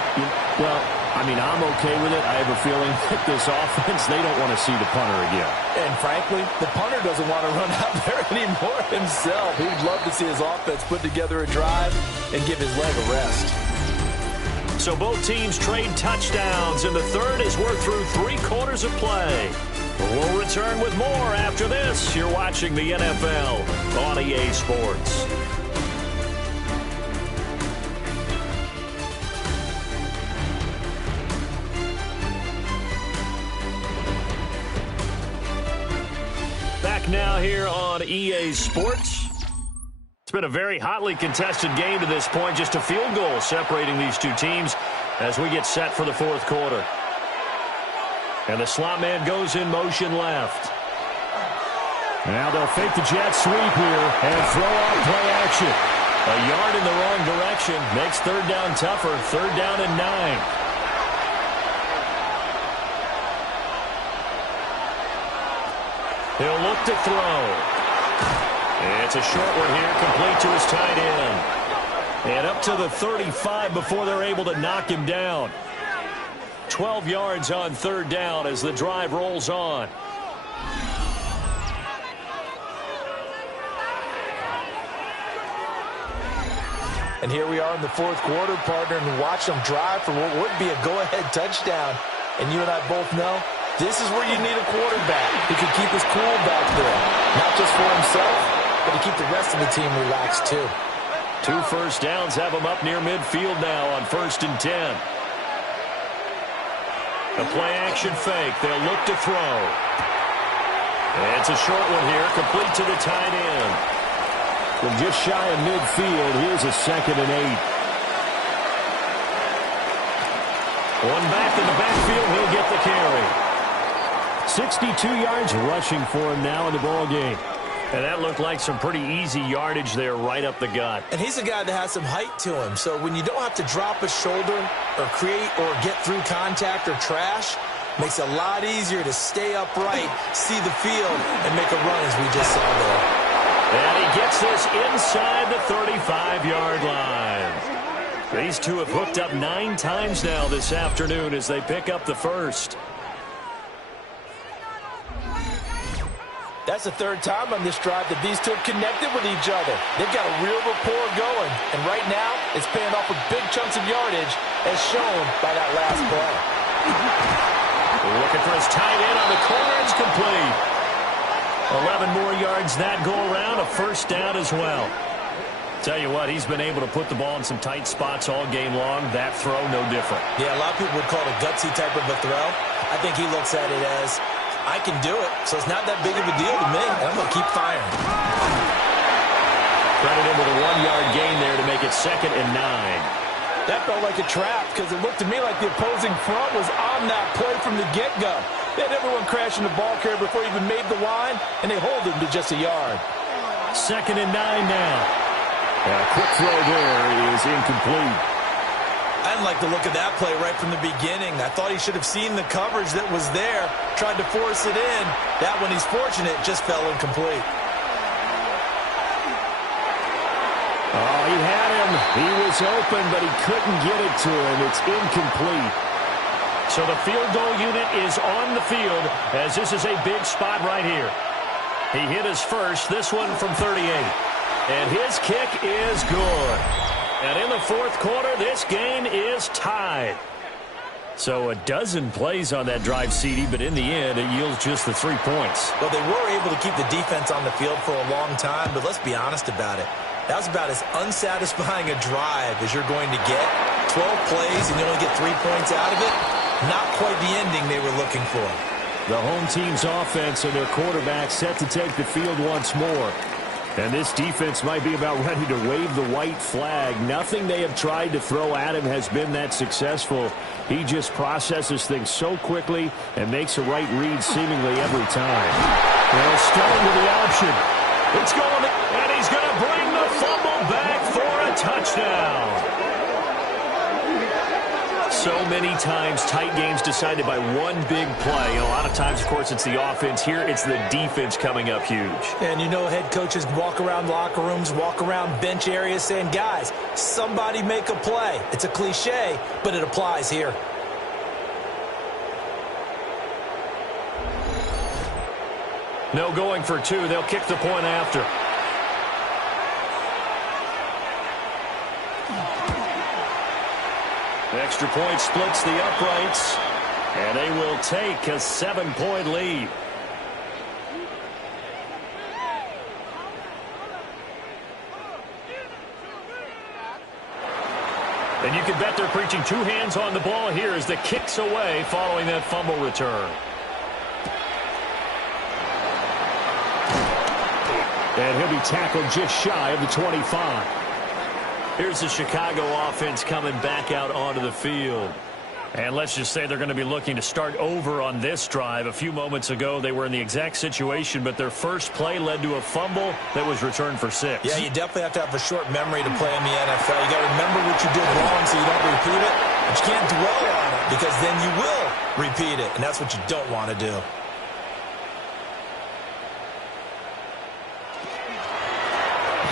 Well, I mean, I'm okay with it. I have a feeling that this offense, they don't want to see the punter again. And frankly, the punter doesn't want to run out there anymore himself. He'd love to see his offense put together a drive and give his leg a rest. So both teams trade touchdowns, and the third as we're through 3 quarters of play. We'll return with more after this. You're watching the NFL on EA Sports. Back now here on EA Sports. It's been a very hotly contested game to this point. Just a field goal separating these two teams as we get set for the 4th quarter. And the slot man goes in motion left. Now they'll fake the jet sweep here and throw out play action. A yard in the wrong direction makes 3rd down tougher. 3rd down and 9. He'll look to throw. It's a short one here, complete to his tight end. And up to the 35 before they're able to knock him down. 12 yards on 3rd down as the drive rolls on. And here we are in the 4th quarter, partner, and watch them drive for what would be a go-ahead touchdown. And you and I both know this is where you need a quarterback who can keep his cool back there. Not just for himself, but to keep the rest of the team relaxed, too. 2 first downs have them up near midfield now on 1st and 10. A play-action fake. They'll look to throw. And it's a short one here, complete to the tight end. From just shy of midfield, here's a 2nd and 8. One back in the backfield, he'll get the carry. 62 yards rushing for him now in the ball game. And that looked like some pretty easy yardage there right up the gut. And he's a guy that has some height to him. So when you don't have to drop a shoulder or create or get through contact or trash, Makes it a lot easier to stay upright, see the field, and make a run as we just saw there. And he gets this inside the 35-yard line. These two have hooked up 9 times now this afternoon as they pick up the first. That's the third time on this drive that these two have connected with each other. They've got a real rapport going, and right now it's paying off with big chunks of yardage as shown by that last play. Looking for his tight end on the corner. It's complete. 11 more yards that go around, a first down as well. Tell you what, he's been able to put the ball in some tight spots all game long. That throw, no different. Yeah, a lot of people would call it a gutsy type of a throw. I think he looks at it as, I can do it, so it's not that big of a deal to me, and I'm going to keep firing. Credit him with a 1-yard gain there to make it 2nd and 9. That felt like a trap because it looked to me like the opposing front was on that play from the get-go. They had everyone crashing the ball carrier before he even made the line, and they hold him to just a yard. 2nd and 9 now. A quick throw there is incomplete. I didn't like the look of that play right from the beginning. I thought he should have seen the coverage that was there, tried to force it in. That one, he's fortunate, just fell incomplete. Oh, he had him. He was open, but he couldn't get it to him. It's incomplete. So the field goal unit is on the field as this is a big spot right here. He hit his first, this one from 38. And his kick is good. And in the fourth quarter, this game is tied. So a dozen plays on that drive, CD, but in the end, it yields just the 3 points. Well, they were able to keep the defense on the field for a long time, but let's be honest about it. That was about as unsatisfying a drive as you're going to get. 12 plays and you only get 3 points out of it. Not quite the ending they were looking for. The home team's offense and their quarterback set to take the field once more. And this defense might be about ready to wave the white flag. Nothing they have tried to throw at him has been that successful. He just processes things so quickly and makes a right read seemingly every time. Well, starting with the option. It's going to, and he's going to bring the fumble back for a touchdown. So many times tight games decided by one big play. And a lot of times, of course, it's the offense. Here, it's the defense coming up huge. And you know head coaches walk around locker rooms, walk around bench areas saying, guys, somebody make a play. It's a cliche, but it applies here. No going for 2. They'll kick the point after. Extra point splits the uprights, and they will take a 7-point lead. And you can bet they're preaching 2 hands on the ball here as the kick's away following that fumble return. And he'll be tackled just shy of the 25. Here's the Chicago offense coming back out onto the field. And let's just say they're going to be looking to start over on this drive. A few moments ago, they were in the exact situation, but their first play led to a fumble that was returned for 6. Yeah, you definitely have to have a short memory to play in the NFL. You got to remember what you did wrong so you don't repeat it, but you can't dwell on it because then you will repeat it, and that's what you don't want to do.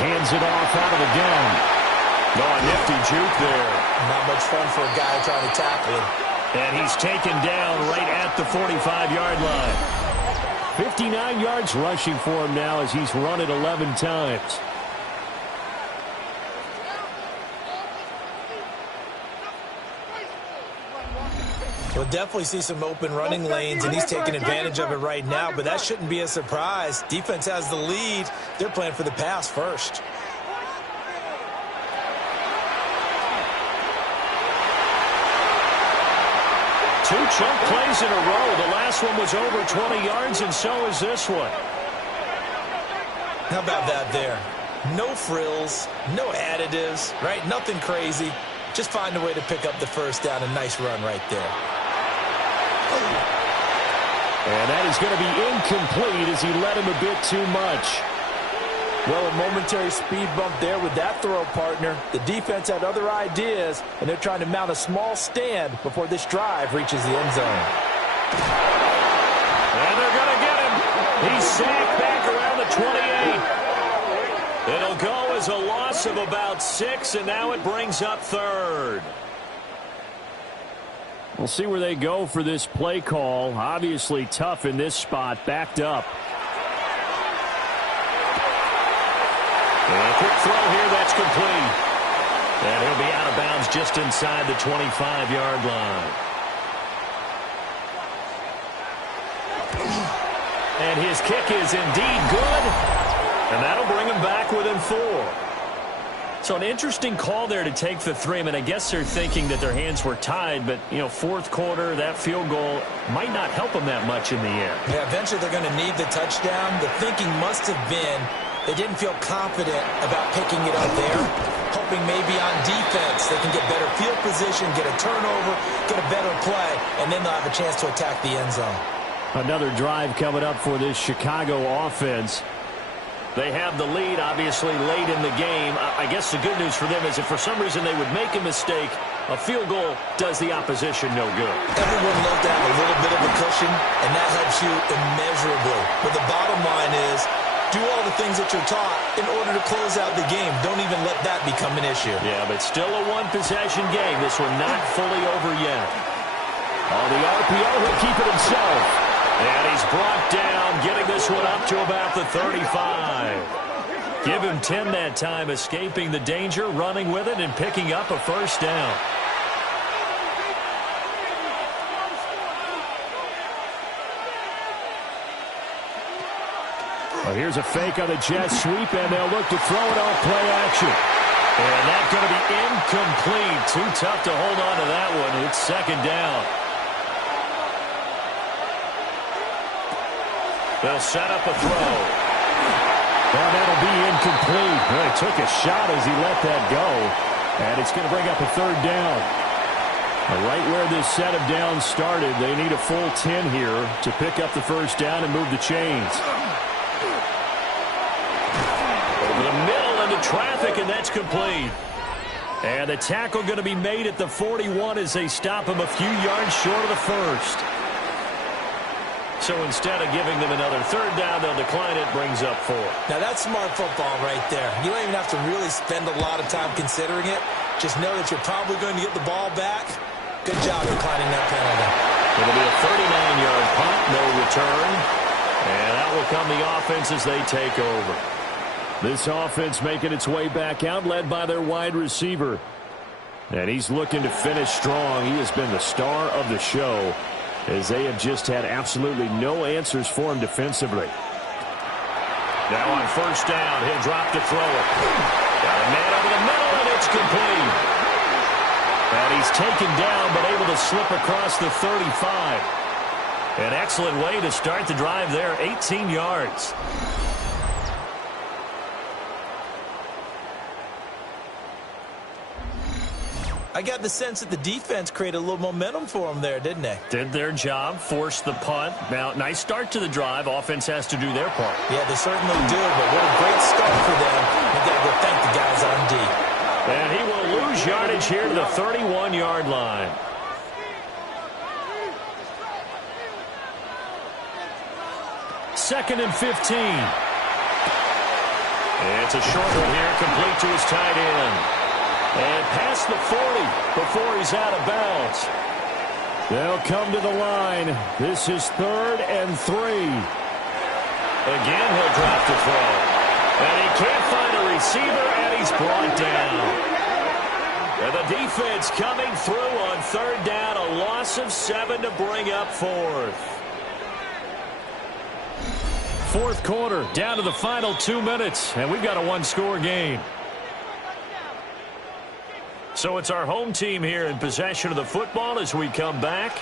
Hands it off out of the gun. No, a nifty juke there. Not much fun for a guy trying to tackle him. And he's taken down right at the 45-yard line. 59 yards rushing for him now as he's run it 11 times. We'll definitely see some open running lanes, and he's taking advantage of it right now, but that shouldn't be a surprise. Defense has the lead. They're playing for the pass first. Two chunk plays in a row. The last one was over 20 yards, and so is this one. How about that there? No frills, no additives, right? Nothing crazy. Just find a way to pick up the first down. A nice run right there. And that is going to be incomplete as he led him a bit too much. Well, a momentary speed bump there with that throw, partner. The defense had other ideas, and they're trying to mount a small stand before this drive reaches the end zone. And they're going to get him. He's sacked back around the 28. It'll go as a loss of about 6, and now it brings up third. We'll see where they go for this play call. Obviously tough in this spot, backed up. And a quick throw here, that's complete. And he'll be out of bounds just inside the 25-yard line. And his kick is indeed good. And that'll bring him back within 4. So an interesting call there to take the 3. I mean, I guess they're thinking that their hands were tied, but, you know, fourth quarter, that field goal might not help them that much in the end. Yeah, eventually they're going to need the touchdown. The thinking must have been they didn't feel confident about picking it up there, hoping maybe on defense they can get better field position, get a turnover, get a better play, and then they'll have a chance to attack the end zone. Another drive coming up for this Chicago offense. They have the lead, obviously, late in the game. I guess the good news for them is if for some reason they would make a mistake, a field goal does the opposition no good. Everyone loves to have a little bit of a cushion, and that helps you immeasurably. But the bottom line is, do all the things that you're taught in order to close out the game. Don't even let that become an issue. Yeah, but still a one-possession game. This one not fully over yet. On the RPO, he'll keep it himself. And he's brought down, getting this one up to about the 35. Give him 10 that time, escaping the danger, running with it, and picking up a first down. Well, here's a fake on the jet sweep, and they'll look to throw it off play action. And that's going to be incomplete. Too tough to hold on to that one. It's second down. They'll set up a throw. Well, that'll be incomplete. Well, he took a shot as he let that go. And it's going to bring up a third down. Right where this set of downs started, they need a full 10 here to pick up the first down and move the chains. Over the middle into traffic, and that's complete. And the tackle going to be made at the 41 as they stop him a few yards short of the first. So instead of giving them another third down, they'll decline it, brings up 4. Now that's smart football right there. You don't even have to really spend a lot of time considering it. Just know that you're probably going to get the ball back. Good job declining that penalty. It'll be a 39-yard punt, no return. And that will come the offense as they take over. This offense making its way back out, led by their wide receiver. And he's looking to finish strong. He has been the star of the show, as they have just had absolutely no answers for him defensively. Now on first down, he'll drop to throw it. Got a man over the middle, and it's complete. And he's taken down, but able to slip across the 35. An excellent way to start the drive there, 18 yards. I got the sense that the defense created a little momentum for them there, didn't they? Did their job, forced the punt. Now, nice start to the drive. Offense has to do their part. Yeah, they certainly do, but what a great start for them. We've got to go thank the guys on D. And he will lose yardage here to the 31-yard line. Second and 15. It's a short one here, complete to his tight end. And past the 40 before he's out of bounds. They'll come to the line. This is 3rd and 3. Again, he'll drop to throw. And he can't find a receiver, and he's brought down. And the defense coming through on 3rd down. A loss of 7 to bring up 4th. 4th quarter, down to the final 2 minutes, and we've got a one-score game. So it's our home team here in possession of the football as we come back.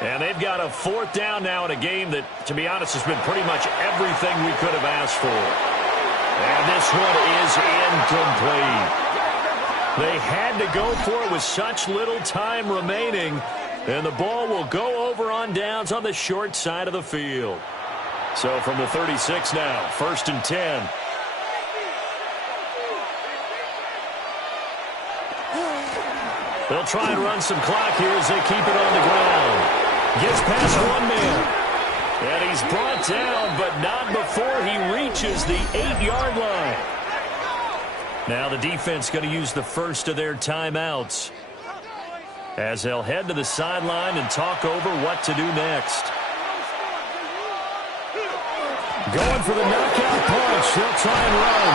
And they've got a 4th down now in a game that, to be honest, has been pretty much everything we could have asked for. And this one is incomplete. They had to go for it with such little time remaining. And the ball will go over on downs on the short side of the field. So from the 36 now, 1st and 10. They'll try and run some clock here as they keep it on the ground. Gets past one man. And he's brought down, but not before he reaches the 8-yard line. Now the defense going to use the first of their timeouts as they'll head to the sideline and talk over what to do next. Going for the knockout punch. They'll try and run.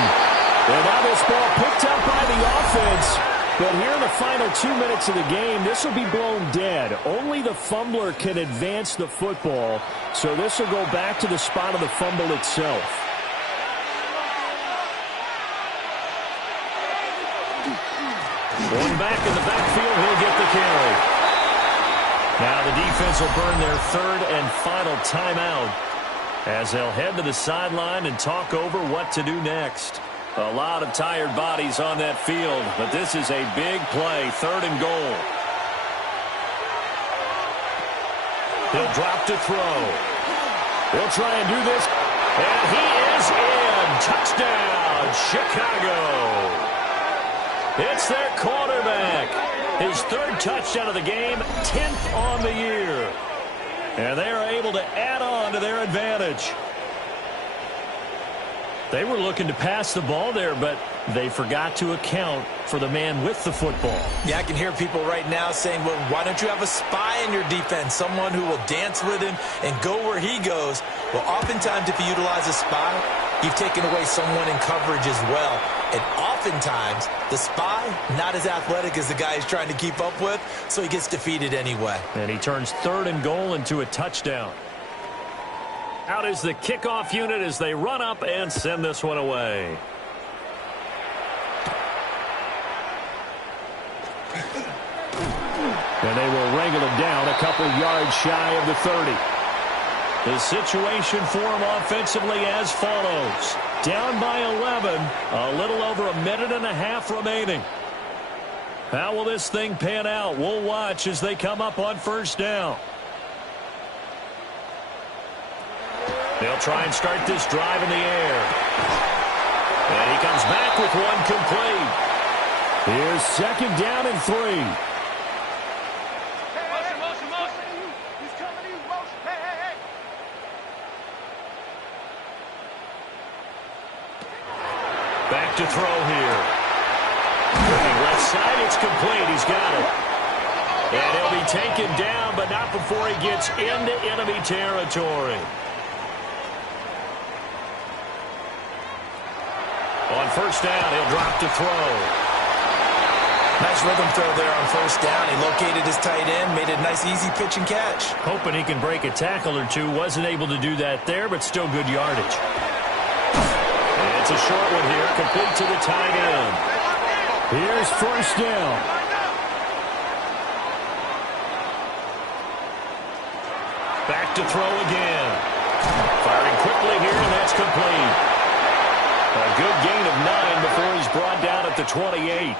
And now this ball picked up by the offense. But here in the final 2 minutes of the game, this will be blown dead. Only the fumbler can advance the football. So this will go back to the spot of the fumble itself. Going back in the backfield, he'll get the carry. Now the defense will burn their third and final timeout as they'll head to the sideline and talk over what to do next. A lot of tired bodies on that field, but this is a big play, 3rd and goal. He'll drop to throw. He'll try and do this, and he is in. Touchdown, Chicago. It's their quarterback. His 3rd touchdown of the game, 10th on the year. And they are able to add on to their advantage. They were looking to pass the ball there, but they forgot to account for the man with the football. Yeah, I can hear people right now saying, well, why don't you have a spy in your defense, someone who will dance with him and go where he goes? Well, oftentimes if you utilize a spy, you've taken away someone in coverage as well. And oftentimes, the spy, not as athletic as the guy he's trying to keep up with, so he gets defeated anyway. And he turns 3rd and goal into a touchdown. Out is the kickoff unit as they run up and send this one away. And they will wrangle him down a couple yards shy of the 30. The situation for him offensively as follows. Down by 11, a little over a minute and a half remaining. How will this thing pan out? We'll watch as they come up on 1st down. They'll try and start this drive in the air. And he comes back with one complete. Here's 2nd down and 3. Back to throw here. Looking left side, it's complete. He's got it. And he'll be taken down, but not before he gets into enemy territory. On 1st down, he'll drop to throw. Nice rhythm throw there on 1st down. He located his tight end, made a nice easy pitch and catch. Hoping he can break a tackle or two. Wasn't able to do that there, but still good yardage. And it's a short one here, complete to the tight end. Here's 1st down. Back to throw again. Firing quickly here, and that's complete. A good gain of 9 before he's brought down at the 28.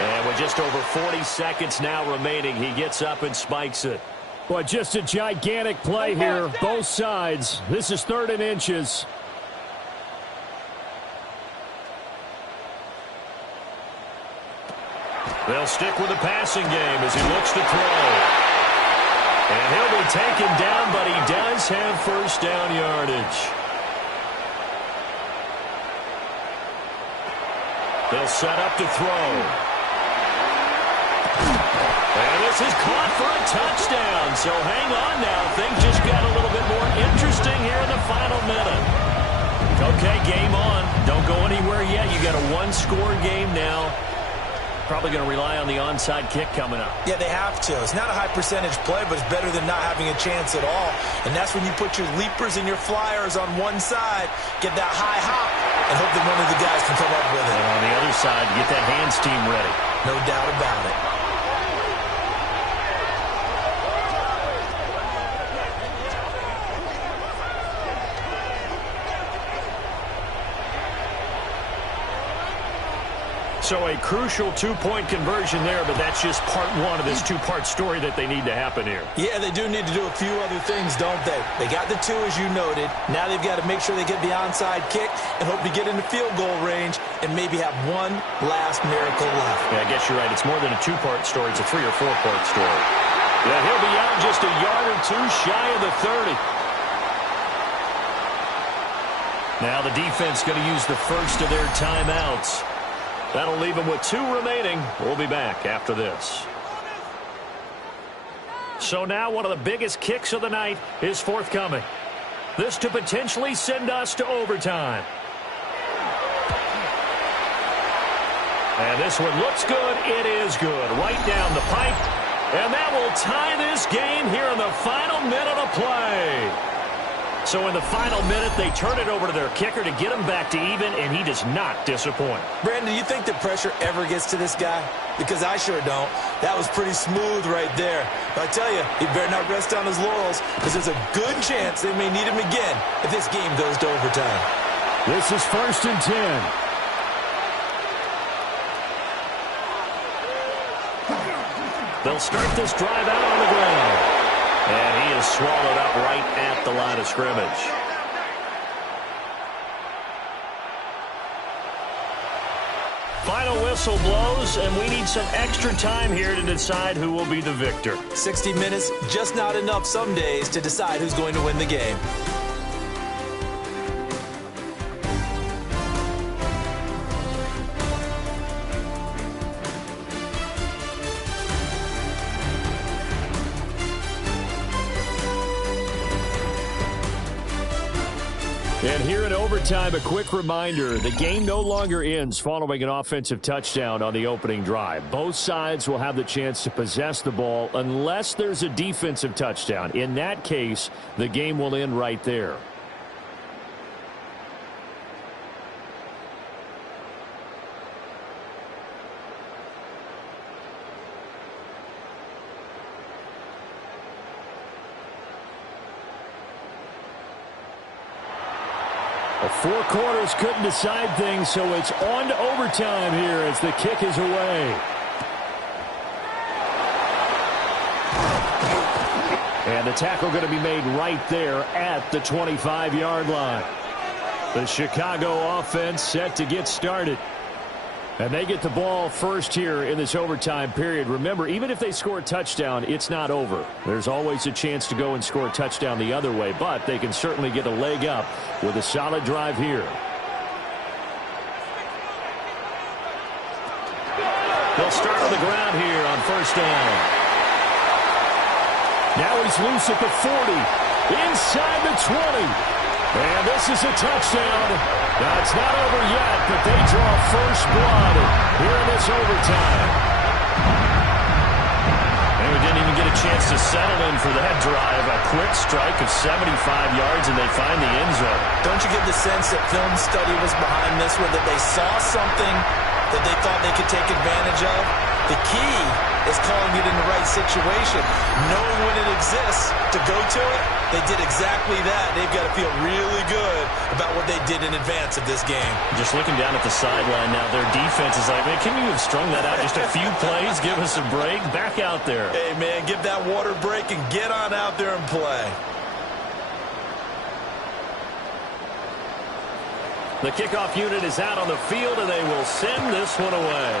And with just over 40 seconds now remaining, he gets up and spikes it. Well, just a gigantic play here, both sides. This is 3rd and inches. They'll stick with the passing game as he looks to throw. And he'll be taken down, but he does have 1st down yardage. They'll set up to throw. And this is caught for a touchdown. So hang on now. Things just got a little bit more interesting here in the final minute. Okay, game on. Don't go anywhere yet. You got a 1-score game now. Probably going to rely on the onside kick coming up. Yeah, they have to. It's not a high percentage play, but it's better than not having a chance at all. And that's when you put your leapers and your flyers on one side, get that high hop, and hope that one of the guys can come up with it. And on the other side, get that hands team ready. No doubt about it. So a crucial two-point conversion there, but that's just part one of this two-part story that they need to happen here. Yeah, they do need to do a few other things, don't they? They got the two, as you noted. Now they've got to make sure they get the onside kick and hope to get into field goal range and maybe have one last miracle left. Yeah, I guess you're right. It's more than a two-part story. It's a three- or four-part story. Yeah, he'll be out just a yard or two shy of the 30. Now the defense going to use the first of their timeouts. That'll leave them with 2 remaining. We'll be back after this. So now one of the biggest kicks of the night is forthcoming. This to potentially send us to overtime. And this one looks good. It is good. Right down the pipe. And that will tie this game here in the final minute of play. So in the final minute, they turn it over to their kicker to get him back to even, and he does not disappoint. Brandon, do you think the pressure ever gets to this guy? Because I sure don't. That was pretty smooth right there. But I tell you, he better not rest on his laurels, because there's a good chance they may need him again if this game goes to overtime. This is 1st and 10. They'll start this drive out on the ground. And he is swallowed up right at the line of scrimmage. Final whistle blows, and we need some extra time here to decide who will be the victor. 60 minutes, just not enough some days to decide who's going to win the game. And here in overtime, a quick reminder, the game no longer ends following an offensive touchdown on the opening drive. Both sides will have the chance to possess the ball unless there's a defensive touchdown. In that case, the game will end right there. Four quarters couldn't decide things, so it's on to overtime here as the kick is away. And the tackle going to be made right there at the 25-yard line. The Chicago offense set to get started. And they get the ball first here in this overtime period. Remember, even if they score a touchdown, it's not over. There's always a chance to go and score a touchdown the other way, but they can certainly get a leg up with a solid drive here. They'll start on the ground here on 1st down. Now he's loose at the 40, inside the 20. And this is a touchdown. Now, it's not over yet, but they draw first blood here in this overtime. And we didn't even get a chance to settle in for that drive. A quick strike of 75 yards, and they find the end zone. Don't you get the sense that film study was behind this one, that they saw something that they thought they could take advantage of? The key is calling it in the right situation, knowing when it exists to go to it. They did exactly that. They've got to feel really good about what they did in advance of this game. Just looking down at the sideline now, their defense is like, man, can you have strung that out just a few plays? Give us a break. Back out there. Hey, man, give that water break and get on out there and play. The kickoff unit is out on the field, and they will send this one away.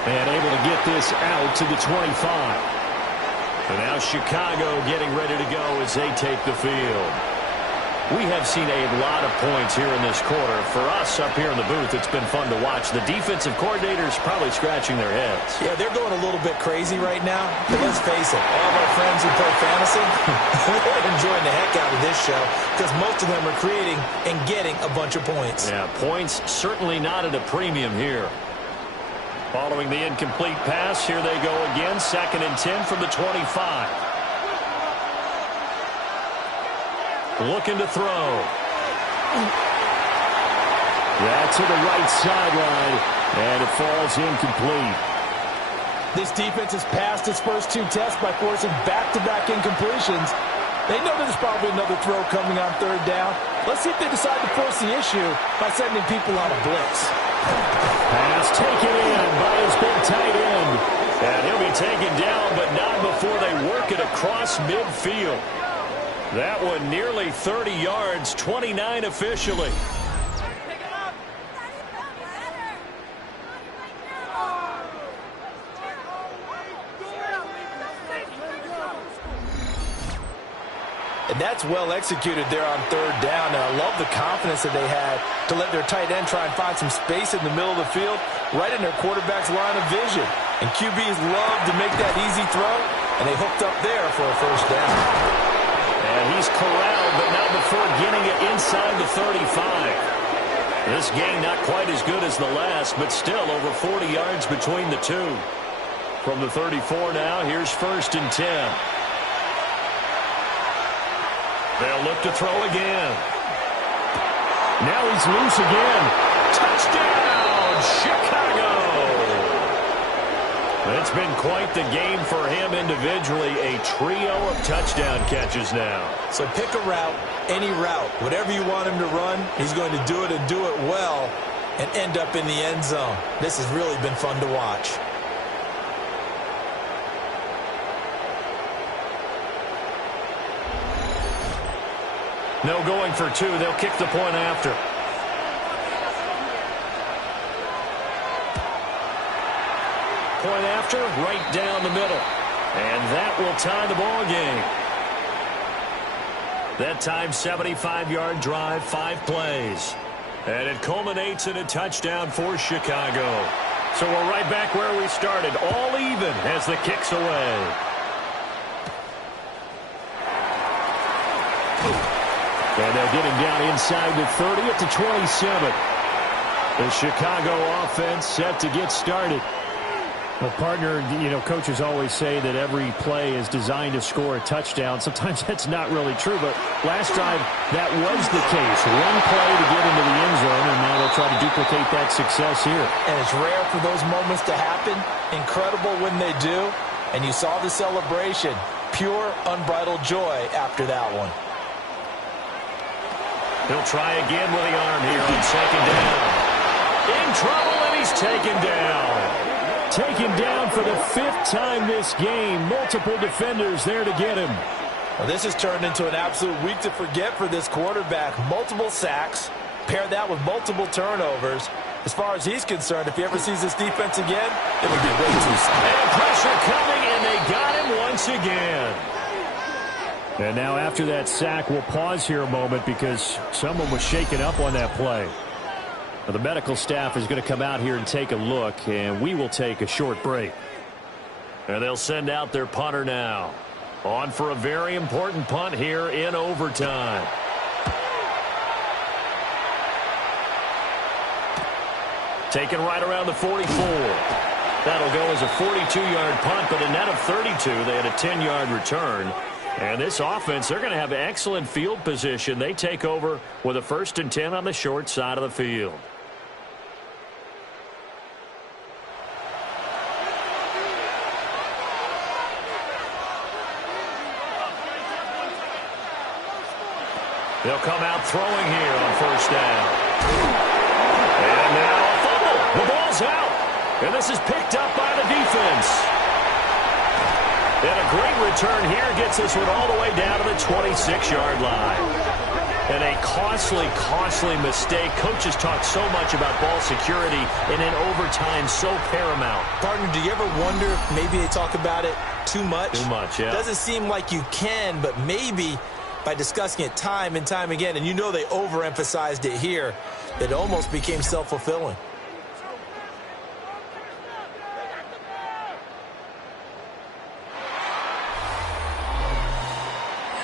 And able to get this out to the 25. And now Chicago getting ready to go as they take the field. We have seen a lot of points here in this quarter. For us up here in the booth, it's been fun to watch. The defensive coordinators probably scratching their heads. Yeah, they're going a little bit crazy right now. But let's face it, all of our friends who play fantasy, they're enjoying the heck out of this show because most of them are creating and getting a bunch of points. Yeah, points certainly not at a premium here. Following the incomplete pass, here they go again. 2nd and 10 from the 25. Looking to throw. That's to the right sideline, and it falls incomplete. This defense has passed its first 2 tests by forcing back-to-back incompletions. They know there's probably another throw coming on 3rd down, Let's see if they decide to force the issue by sending people on a blitz. Pass taken in by his big tight end. And he'll be taken down, but not before they work it across midfield. That one nearly 30 yards, 29 officially. And that's well executed there on third down. And I love the confidence that they had to let their tight end try and find some space in the middle of the field, right in their quarterback's line of vision. And QBs love to make that easy throw, and they hooked up there for a first down. And he's corralled, but not before getting it inside the 35. This game not quite as good as the last, but still over 40 yards between the two. From the 34 now, here's 1st and 10. They'll look to throw again. Now he's loose again. Touchdown, Chicago! It's been quite the game for him individually. A trio of touchdown catches now. So pick a route, any route. Whatever you want him to run, he's going to do it and do it well and end up in the end zone. This has really been fun to watch. No going for two. They'll kick the point after. Point after, right down the middle. And that will tie the ball game. That time, 75-yard drive, 5 plays. And it culminates in a touchdown for Chicago. So we're right back where we started, all even as the kick's away. And they'll get him down inside the 30 at the 27. The Chicago offense set to get started. Well, partner, coaches always say that every play is designed to score a touchdown. Sometimes that's not really true, but last drive, that was the case. One play to get into the end zone, and now they'll try to duplicate that success here. And it's rare for those moments to happen. Incredible when they do. And you saw the celebration. Pure, unbridled joy after that one. He'll try again with the arm here on 2nd down. In trouble, and he's taken down. Taken down for the 5th time this game. Multiple defenders there to get him. Well, this has turned into an absolute week to forget for this quarterback. Multiple sacks. Pair that with multiple turnovers. As far as he's concerned, if he ever sees this defense again, it would be way too soon. And pressure coming, and they got him once again. And now after that sack, we'll pause here a moment because someone was shaken up on that play. Well, the medical staff is going to come out here and take a look, and we will take a short break. And they'll send out their punter now. On for a very important punt here in overtime. Taken right around the 44. That'll go as a 42-yard punt, but a net of 32. They had a 10-yard return. And this offense, they're going to have excellent field position. They take over with a 1st and 10 on the short side of the field. They'll come out throwing here on 1st down. And now a fumble. The ball's out. And this is picked up by the defense. And a great return here gets this one all the way down to the 26-yard line. And a costly, costly mistake. Coaches talk so much about ball security, and in overtime, so paramount. Partner, do you ever wonder, maybe they talk about it too much? Too much, yeah. Doesn't seem like you can, but maybe by discussing it time and time again, and you know they overemphasized it here, it almost became self-fulfilling.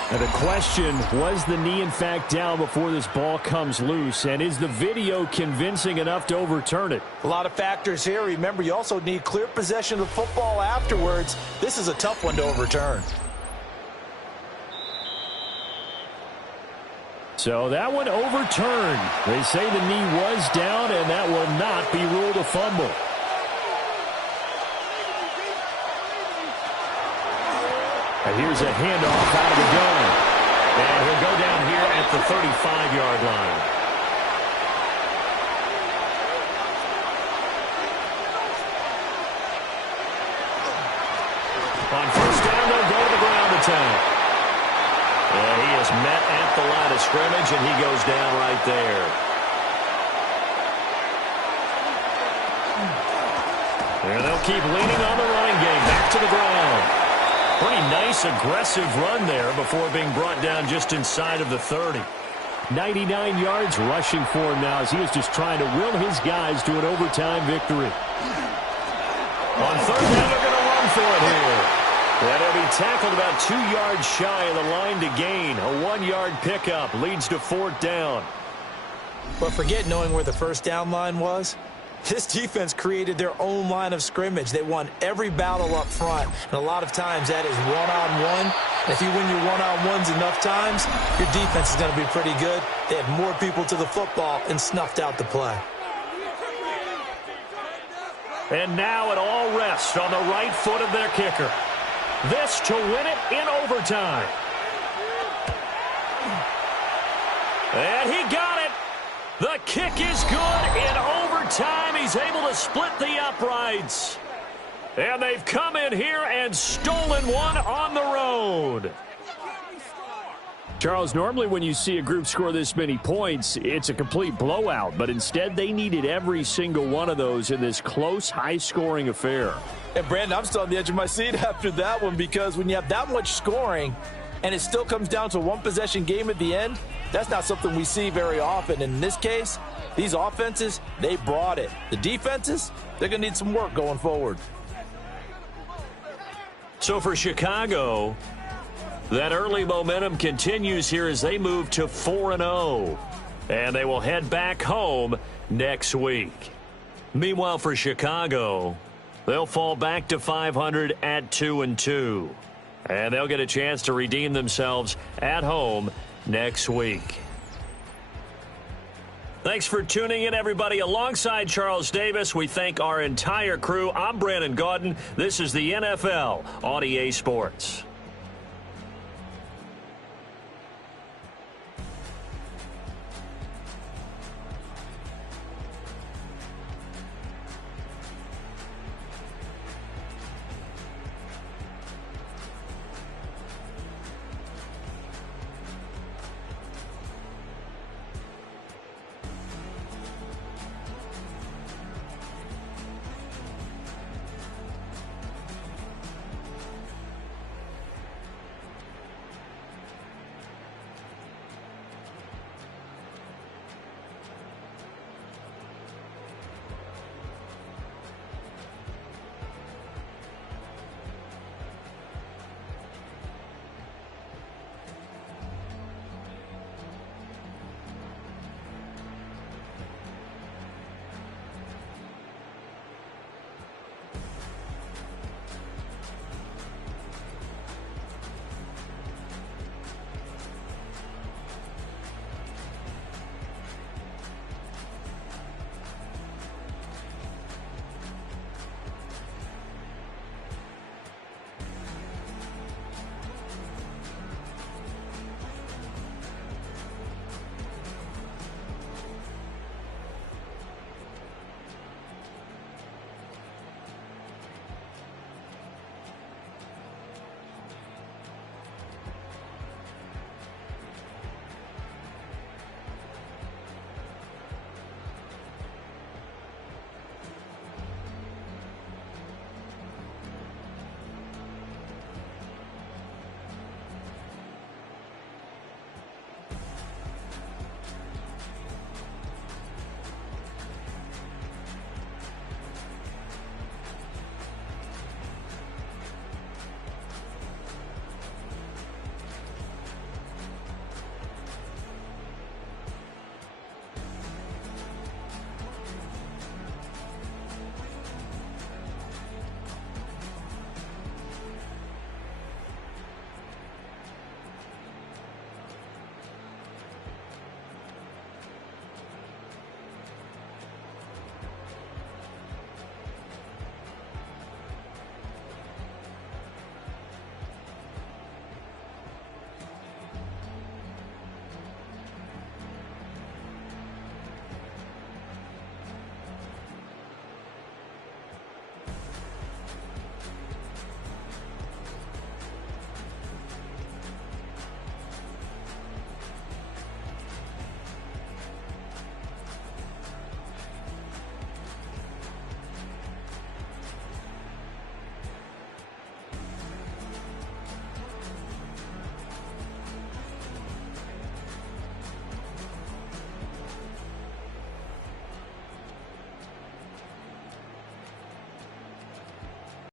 And the question, was the knee in fact down before this ball comes loose? And is the video convincing enough to overturn it? A lot of factors here. Remember, you also need clear possession of the football afterwards. This is a tough one to overturn. So that one overturned. They say the knee was down, and that will not be ruled a fumble. And here's a handoff out of the gun. And he'll go down here at the 35-yard line. On first down, they'll go to the ground attack. And he is met at the line of scrimmage, and he goes down right there. And they'll keep leaning on the running game. Back to the ground. Pretty nice, aggressive run there before being brought down just inside of the 30. 99 yards rushing for him now as he is just trying to will his guys to an overtime victory. On third down, they're going to run for it here. And he'll be tackled about 2 yards shy of the line to gain. A 1-yard pickup leads to fourth down. But forget knowing where the first down line was. This defense created their own line of scrimmage. They won every battle up front, and a lot of times that is one-on-one. And if you win your one-on-ones enough times, your defense is going to be pretty good. They had more people to the football and snuffed out the play. And now it all rests on the right foot of their kicker. This to win it in overtime. And he got it. The kick is good in overtime. He's able to split the uprights. And they've come in here and stolen one on the road. Charles, normally when you see a group score this many points, it's a complete blowout. But instead, they needed every single one of those in this close, high-scoring affair. And, Brandon, I'm still on the edge of my seat after that one because when you have that much scoring and it still comes down to a one-possession game at the end, that's not something we see very often. In this case, these offenses, they brought it. The defenses, they're going to need some work going forward. So for Chicago, that early momentum continues here as they move to 4-0. And they will head back home next week. Meanwhile, for Chicago, they'll fall back to 500 at 2-2. And they'll get a chance to redeem themselves at home next week. Thanks for tuning in, everybody. Alongside Charles Davis, we thank our entire crew. I'm Brandon Gaudin. This is the NFL on EA Sports.